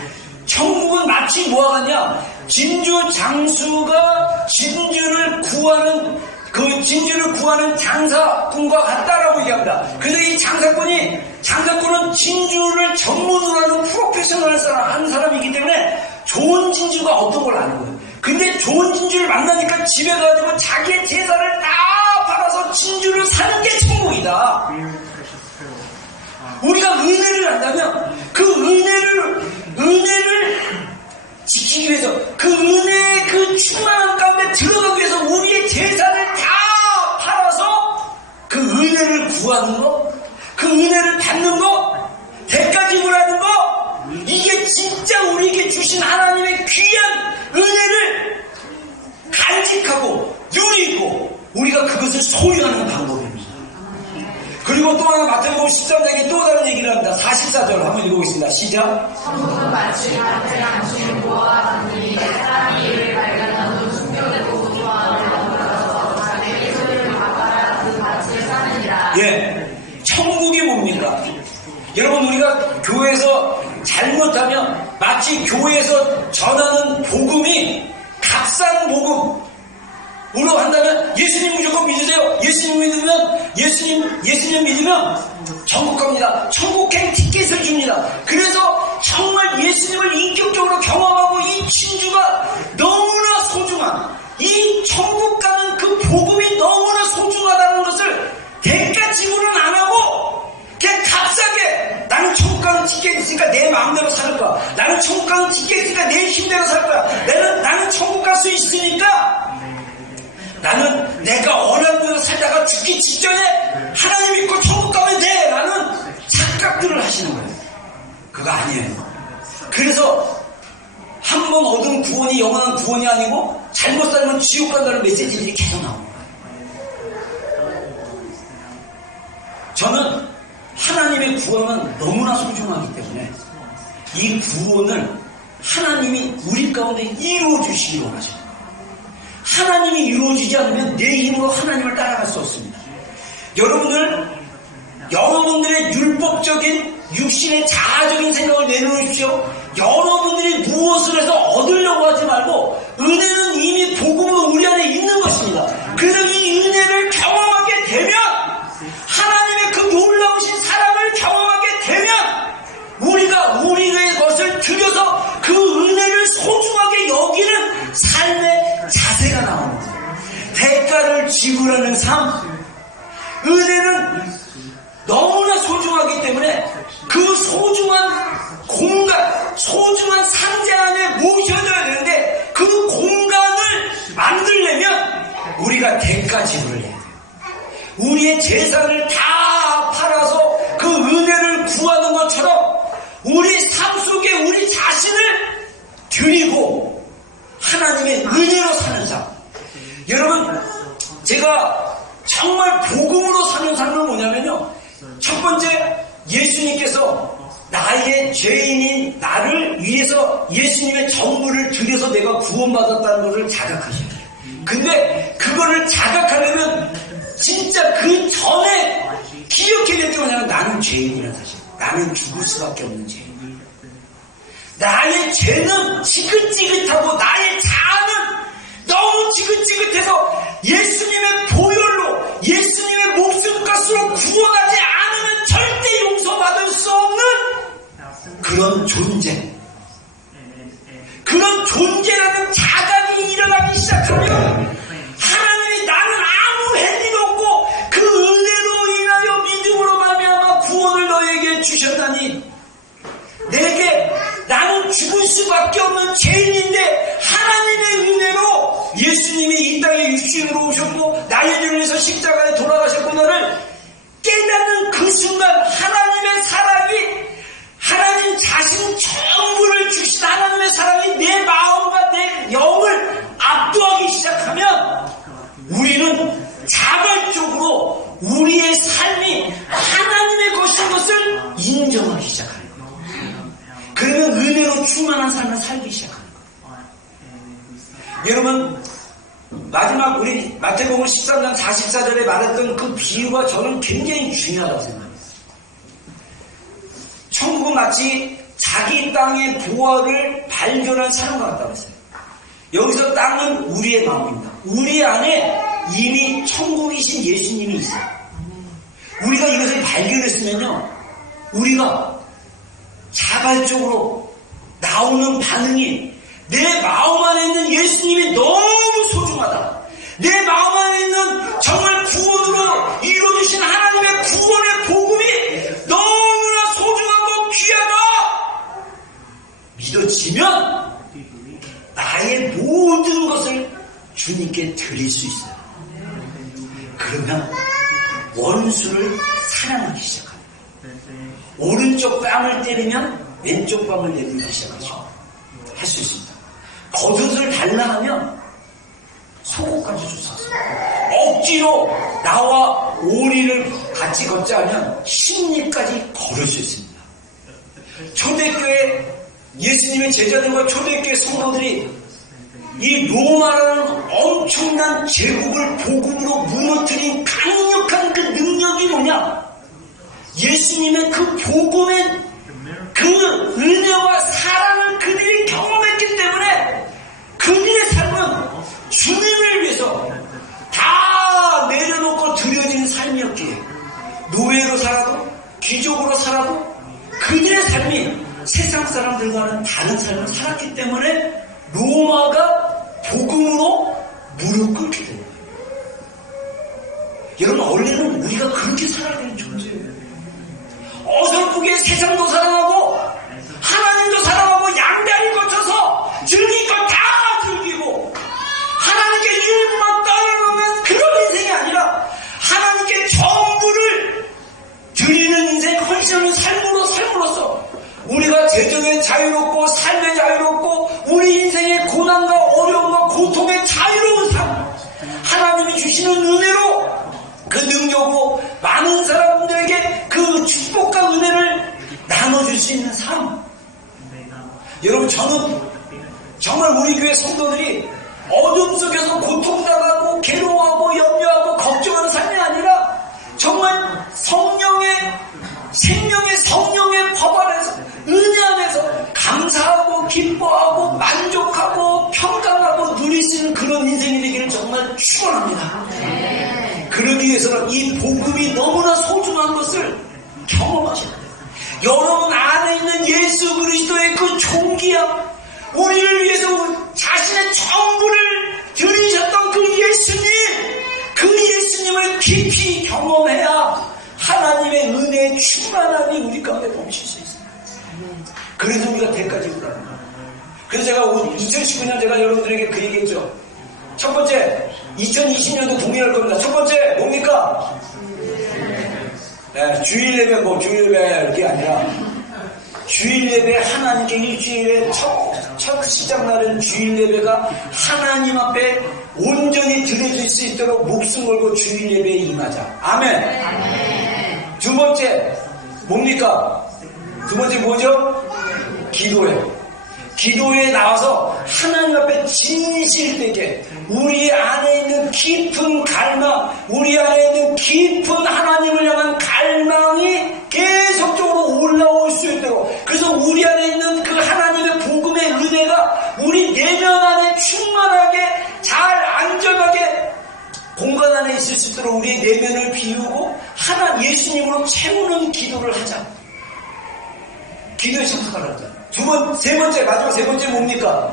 천국은 마치 뭐와 같냐? 진주 장수가 진주를 구하는 장사꾼과 같다라고 얘기합니다. 그래서 이 장사꾼은 진주를 전문으로 하는 프로페셔널 한 사람이기 때문에 좋은 진주가 어떤 걸 아는 거예요. 근데 좋은 진주를 만나니까 집에 가가지고 자기의 재산을 다 팔아서 진주를 사는 게 천국이다. 우리가 은혜를 안다면 그 은혜를 지키기 위해서 그 은혜의 그 충만한 가운데 들어가기 위해서 우리의 재산을 다 팔아서 그 은혜를 구하는 거, 그 은혜를 받는 거, 대가 지불하는 거, 이게 진짜 우리에게 주신 하나님의 귀한 은혜를 간직하고 누리고 우리가 그것을 소유하는 방법입니다. 그리고 또 하나 마태복음 13장에 또 다른 얘기를 합니다. 44절 한번 읽어보겠습니다. 시작. 천국은 마치 밭에 앉힌 보와 같으니 사람이 이를 발견하고 충격되고 좋아하는 영으로서 자기의 소유를 갚아야 그 밭을 사느니라. 예, 천국이 뭡니까? 여러분, 우리가 교회에서 잘못하면 마치 교회에서 전하는 복음이 값싼 복음으로 한다면 예수님 무조건 믿으세요. 예수님 믿으면 천국 갑니다. 천국행 티켓을 줍니다. 그래서 정말 예수님을 인격적으로 경험하고 이 진주가 너무나 소중한 이 천국 가는 그 복음이 너무나 소중하다는 것을 대가 지불은 안 하고 그냥 값싸게 나는 천국 가는 티켓 있으니까 내 마음대로 살 거야. 나는 천국 가는 티켓 있으니까 내 힘대로 살 거야. 나는 천국 갈 수 있으니까 나는 내가 원하는 대로 살다가 죽기 직전에 하나님 믿고 천국 가면 돼. 라는 착각들을 하시는 거예요. 그거 아니에요. 그래서 한 번 얻은 구원이 영원한 구원이 아니고 잘못 살면 지옥 간다는 메시지들이 계속 나옵니다. 저는 하나님의 구원은 너무나 소중하기 때문에 이 구원을 하나님이 우리 가운데 이루어 주시기 원하십니다. 하나님이 이루어지지 않으면 내 힘으로 하나님을 따라갈 수 없습니다. 여러분들의 율법적인 육신의 자아적인 생각을 내놓으십시오. 여러분들이 무엇을 해서 얻으려고 하지 말고 은혜는 이미 복음으로 우리 안에 있는 것입니다. 그래서 이 은혜를 경험하게 되면, 하나님의 그 놀라우신 사랑을 경험하게 되면, 우리가 우리의 것을 들여서 그 은혜를 소중하게 여기는 삶의 자세가 나오는 거예요. 대가를 지불하는 삶. 은혜는 너무나 소중하기 때문에 그 소중한 공간, 소중한 상자 안에 모셔져야 되는데, 그 공간을 만들려면 우리가 대가 지불을 해야 돼요. 우리의 재산을 다 팔아서 그 은혜를 구하는 것처럼 우리 삶 속에 우리 자신을 드리고 하나님의 은혜로 사는 삶. 여러분, 제가 정말 복음으로 사는 삶은 뭐냐면요, 첫 번째, 예수님께서 나의 죄인인 나를 위해서 예수님의 전부를 들여서 내가 구원받았다는 것을 자각하셔야 돼요. 근데 그거를 자각하려면 진짜 그 전에 기억해야 될 게 뭐냐면, 나는 죄인이라는 사실. 나는 죽을 수밖에 없는 죄인. 나의 죄는 지긋지긋하고 나의 자아는 너무 지긋지긋해서 예수님의 보혈로, 예수님의 목숨값으로 구원하지 않으면 절대 용서받을 수 없는 그런 존재. 그런 존재라는 자각이 일어나기 시작하면 하나님이 나는 아무 할 일 없고 그 은혜로 인하여 믿음으로 말미암아 구원을 너에게 주셨다니, 내게 나는 죽을 수밖에 없는 죄인인데 하나님의 은혜로 예수님이 이 땅에 육신으로 오셨고 나의 죄를 위해서 십자가에 돌아가셨고 너를 깨닫는 그 순간, 하나님의 사랑이, 하나님 자신 전부를 주신 하나님의 사랑이 내 마음과 내 영을 압도하기 시작하면 우리는 자발적으로 우리의 삶이 하나님의 것인 것을 인정하기 시작합니다. 그러면 은혜로 충만한 삶을 살기 시작하는 거예요. 여러분, 마지막 우리 마태복음 13장 44절에 말했던 그 비유가 저는 굉장히 중요하다고 생각합니다. 천국 마치 자기 땅의 보화를 발견한 사람과 같다고 했어요. 여기서 땅은 우리의 마음입니다. 우리 안에 이미 천국이신 예수님이 있어요. 우리가 이것을 발견했으면요, 우리가 자발적으로 나오는 반응이, 내 마음 안에 있는 예수님이 너무 소중하다, 내 마음 안에 있는 정말 구원으로 이루어주신 하나님의 구원의 복음이 너무나 소중하고 귀하다 믿어지면 나의 모든 것을 주님께 드릴 수 있어요. 그러면 원수를 사랑하기 시작합니다. 오른쪽 뺨을 때리면 왼쪽 뺨을 내리기 시작하죠. 할 수 있습니다. 겉옷을 달라 하면 속옷까지 주셨어요. 억지로 나와 오리를 같이 걷자 하면 심리까지 걸을 수 있습니다. 초대교회 예수님의 제자들과 초대교회 성도들이 이 로마라는 엄청난 제국을 복음으로 무너뜨린 강력한 그 능력이 뭐냐? 예수님의 그 복음의 그 은혜와 사랑을 그들이 경험했기 때문에 그들의 삶은 주님을 위해서 다 내려놓고 드려진 삶이었기에, 노예로 살아도 귀족으로 살아도 그들의 삶이 세상 사람들과는 다른 삶을 살았기 때문에 로마가 복음으로 무릎 꿇게 됩니다. 여러분, 원래는 우리가 그렇게 살아야 되는 존재예요. 어설프게 세상도 사랑하고 하나님도 사랑하고 양다리 거쳐서 즐길 것 다 즐기고 하나님께 일만 따라놓는 그런 인생이 아니라 하나님께 전부를 드리는 인생, 헌신하는 삶으로서 우리가 재정에 자유롭고 삶에 자유롭고 우리 인생의 고난과 어려움과 고통에 자유로운 삶, 하나님이 주시는 은혜로 그 능력으로 많은 사람들에게 그 축복과 은혜를 나눠줄 수 있는 삶. 여러분, 저는 정말 우리 교회 성도들이 어둠 속에서 고통당하고 괴로워하고 염려하고 걱정하는 삶이 아니라 정말 생명의 성령의 법 안에서, 은혜 안에서 감사하고 기뻐하고 만족하고 평강하고 누릴 수 있는 그런 인생이 되기를 정말 축원합니다. 여러분, 이 복음이 너무나 소중한 것을 경험하셔야 돼요. 여러분 안에 있는 예수 그리스도의 그 존귀함, 우리를 위해서 자신의 전부를 드리셨던 그 예수님을 깊이 경험해야 하나님의 은혜의 충만함이 우리 가운데 넘칠 수 있습니다. 그래서 우리가 대까지 오라는 거예요. 그래서 제가 2019년 제가 여러분들에게 그 얘기했죠. 첫 번째, 2020년도 동의할 겁니다. 첫 번째 뭡니까? 네, 주일 예배, 주일 예배 이렇게 아니라 주일 예배, 하나님께 일주일에 첫 시작날은 주일 예배가 하나님 앞에 온전히 드려질 수 있도록 목숨 걸고 주일 예배에 임하자. 아멘. 두 번째 뭡니까? 두 번째 뭐죠? 기도예요. 기도에 나와서 하나님 앞에 진실되게 우리 안에 있는 깊은 갈망, 우리 안에 있는 깊은 하나님을 향한 갈망이 계속적으로 올라올 수 있도록, 그래서 우리 안에 있는 그 하나님의 복음의 은혜가 우리 내면 안에 충만하게 잘 안전하게 공간 안에 있을 수 있도록 우리의 내면을 비우고 예수님으로 채우는 기도를 하자. 기도에 참석하자. 세 번째, 마지막 세 번째 뭡니까?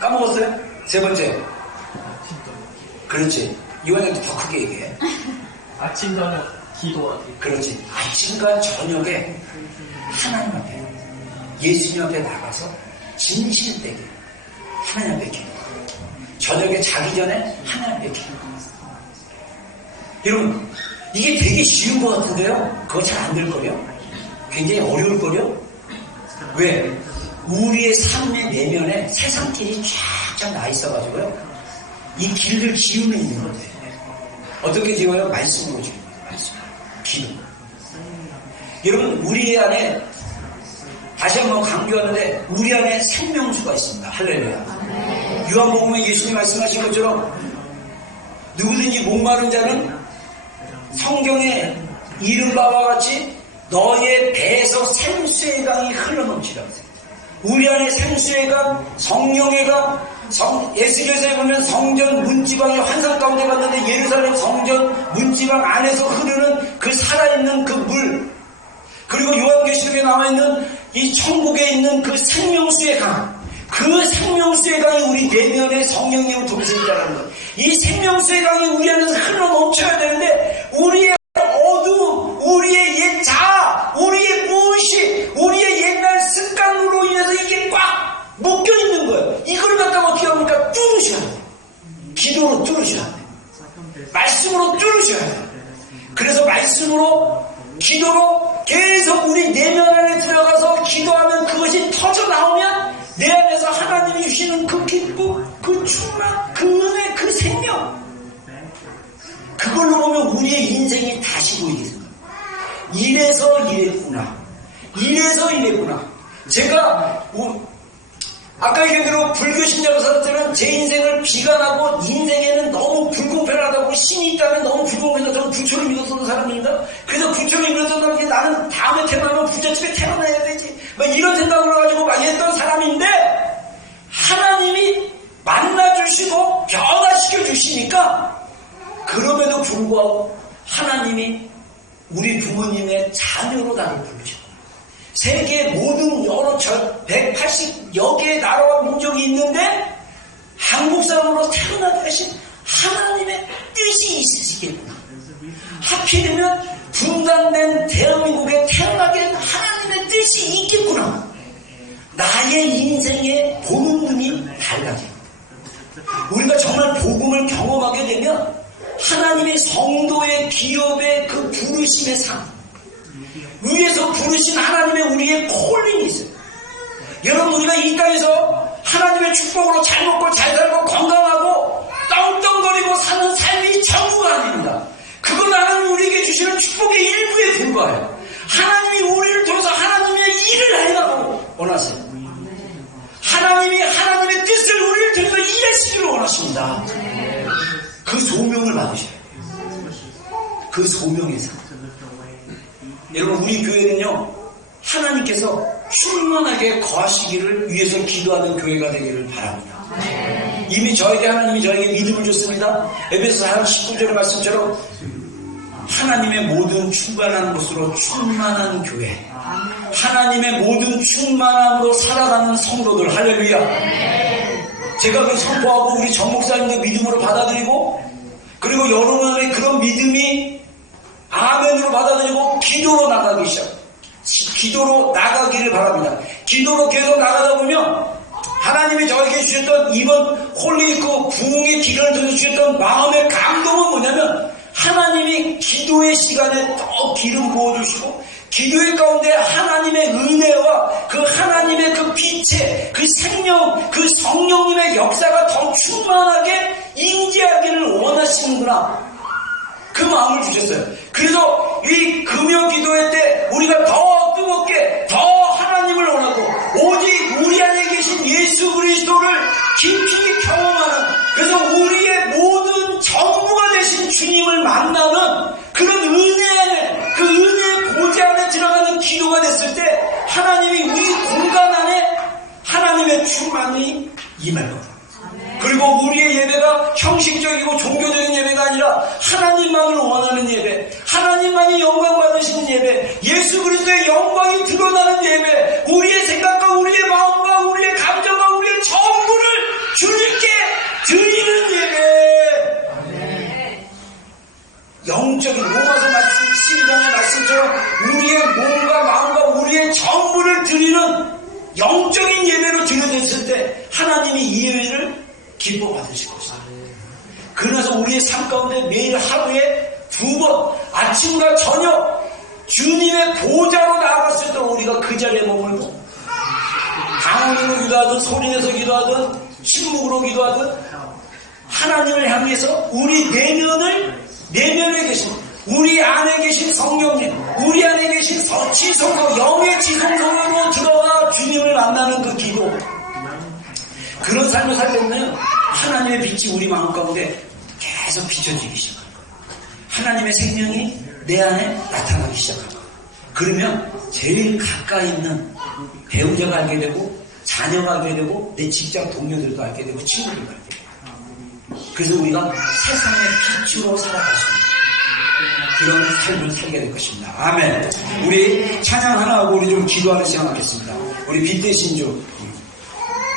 까먹었어요? 세 번째. 그렇지. 이완이도 더 크게 얘기해. 아침과 기도하기. 그렇지. 아침과 저녁에 하나님 앞에, 예수님 앞에 나가서 진실되게 하나님 앞에 기도하고, 저녁에 자기 전에 하나님 앞에 기도하고. 여러분, 이게 되게 쉬운 것 같은데요? 그거 잘 안 될 거예요? 굉장히 어려울 거예요? 왜? 우리의 삶의 내면에 세상길이 쫙쫙 나 있어가지고요. 이 길을 지우면 있는 거예요. 어떻게 지워요? 말씀으로 지웁니다. 말씀. 기도. 여러분, 우리 안에, 다시 한번 강조하는데, 우리 안에 생명수가 있습니다. 할렐루야. 요한복음에 예수님 말씀하신 것처럼, 누구든지 목마른 자는 성경에 이른 바와 같이 너의 배에서 생수의 강이 흘러넘치라. 우리 안에 생수의 강, 성령의 강, 예수께서 보면 성전 문지방의 환상 가운데 갔는데 예루살렘 성전 문지방 안에서 흐르는 그 살아있는 그 물, 그리고 요한계시록에 나와있는 이 천국에 있는 그 생명수의 강, 그 생명수의 강이 우리 내면의 성령님을 통해서 있다는 것. 이 생명수의 강이 우리 안에서 흘러넘쳐야 되는데 우리의 어두움, 우리의 옛 자아, 우리의 무의식, 우리의 옛날 습관으로 인해서 이게 꽉 묶여있는 거예요. 이걸 갖다가 어떻게 합니까? 뚫으셔야 돼요. 기도로 뚫으셔야 돼요. 말씀으로 뚫으셔야 돼요. 그래서 말씀으로, 기도로 계속 우리 내면 안에 들어가서 기도하면 그것이 터져 나오면 내 안에서 하나님이 주시는 그 기쁨, 그 충만, 그 은혜, 그 생명, 그걸로 보면 우리의 인생이 다시 보이게 됩니다. 이래서 이랬구나. 이래서 이랬구나. 제가 아까 얘기한 대로 불교 신자로 살 때는 제 인생을 비관하고 인생에는 너무 불공평하다고 신이 있다면 너무 불공평하다고 저는 부처를 믿었던 사람입니다. 그래서 부처를 믿었던 사람이 나는 다음에 태어나면 부처집에 태어나야 되지 막 이런 생각을 가지고 막 했던 사람인데 하나님이 만나주시고 변화시켜 주시니까 그럼에도 불구하고 하나님이 우리 부모님의 자녀로 나를 부르셨고 세계 모든 여러 180여 개의 나라와 민족이 있는데 한국 사람으로 태어나게 하신 하나님의 뜻이 있으시겠구나. 하필이면 분단된 대한민국에 태어나게 한 하나님의 뜻이 있겠구나. 나의 인생의 보는 눈이 달라져. 우리가 정말 복음을 경험하게 되면 하나님의 성도의 기업의 그 부르심의 삶, 위에서 부르신 하나님의 우리의 콜링이 있어요. 여러분, 우리가 이 땅에서 하나님의 축복으로 잘 먹고 잘 살고 건강하고 떵떵거리고 사는 삶이 전부가 아닙니다. 그건 하나님이 우리에게 주시는 축복의 일부에 불과해요. 하나님이 우리를 통해서 하나님의 일을 하려고 원하세요. 하나님이 하나님의 뜻을 우리를 통해서 일하시기를 원하십니다. 그 소명을 받으셔야 돼요. 그 소명에서. 여러분, 우리 교회는요, 하나님께서 충만하게 거하시기를 위해서 기도하는 교회가 되기를 바랍니다. 이미 하나님이 저에게 믿음을 줬습니다. 에베소 4장 19절의 말씀처럼 하나님의 모든 충만한 것으로 충만한 교회, 하나님의 모든 충만함으로 살아가는 성도들, 할렐루야. 제가 그 선포하고 우리 전 목사님도 믿음으로 받아들이고, 그리고 여러분의 그런 믿음이 아멘으로 받아들이고 기도로 나가기를 바랍니다. 기도로 계속 나가다 보면 하나님이 저에게 주셨던 이번 홀리위크 부흥의 기간을 통해 주셨던 마음의 감동은 뭐냐면, 하나님이 기도의 시간에 더 기름 부어주시고, 기도의 가운데 하나님의 은혜와 그 하나님의 그 빛의 그 생명, 그 성령님의 역사가 더 충만하게 임재하기를 원하시는구나, 그 마음을 주셨어요. 그래서 이 금요 기도회 때 우리가 더 뜨겁게 더 하나님을 원하고, 오직 우리 안에 계신 예수 그리스도를 깊이 경험하는, 그래서 우리의 모든 전부가 되신 주님을 만나는 그런 은혜 안에, 그 은혜의 보좌 안에 들어가는 기도가 됐을 때 하나님이 우리 공간 안에 하나님의 충만이 임할 겁니다. 그리고 우리의 예배가 형식적이고 종교적인 예배가 아니라 하나님만을 원하는 예배, 하나님만이 영광 받으시는 예배, 예수 그리스도의 영광이 드러나는 예배, 우리의 생각과 우리의 마음과 우리의 감정과 우리의 전부를 주님께 드리는 예배. 영적인 로마서 말씀 12장의 말씀처럼 우리의 몸과 마음과 우리의 전부를 드리는 영적인 예배로 드려졌을 때 하나님이 이 예배를 기뻐 받으실 것이다. 그러면서 우리의 삶 가운데 매일 하루에 2번, 아침과 저녁 주님의 보좌로 나아갔을 때 우리가 그 자리에 머물고, 강으로 기도하든 소리내서 기도하든 침묵으로 기도하든 하나님을 향해서 우리 내면에 계신, 우리 안에 계신 성령님, 우리 안에 계신 지성소, 영의 지성소로 들어가 주님을 만나는 그 기도, 그런 삶을 살다 보면 하나님의 빛이 우리 마음 가운데 계속 비춰지기 시작합니다. 하나님의 생명이 내 안에 나타나기 시작합니다. 그러면 제일 가까이 있는 배우자가 알게 되고, 자녀가 알게 되고, 내 직장 동료들도 알게 되고, 친구들도 알게 되고, 그래서 우리가 세상의 빛으로 살아가십니다. 그런 삶을 살게 될 것입니다. 아멘. 우리 찬양 하나 하고 우리 좀 기도하는 시간 갖겠습니다. 우리 빛 대신 주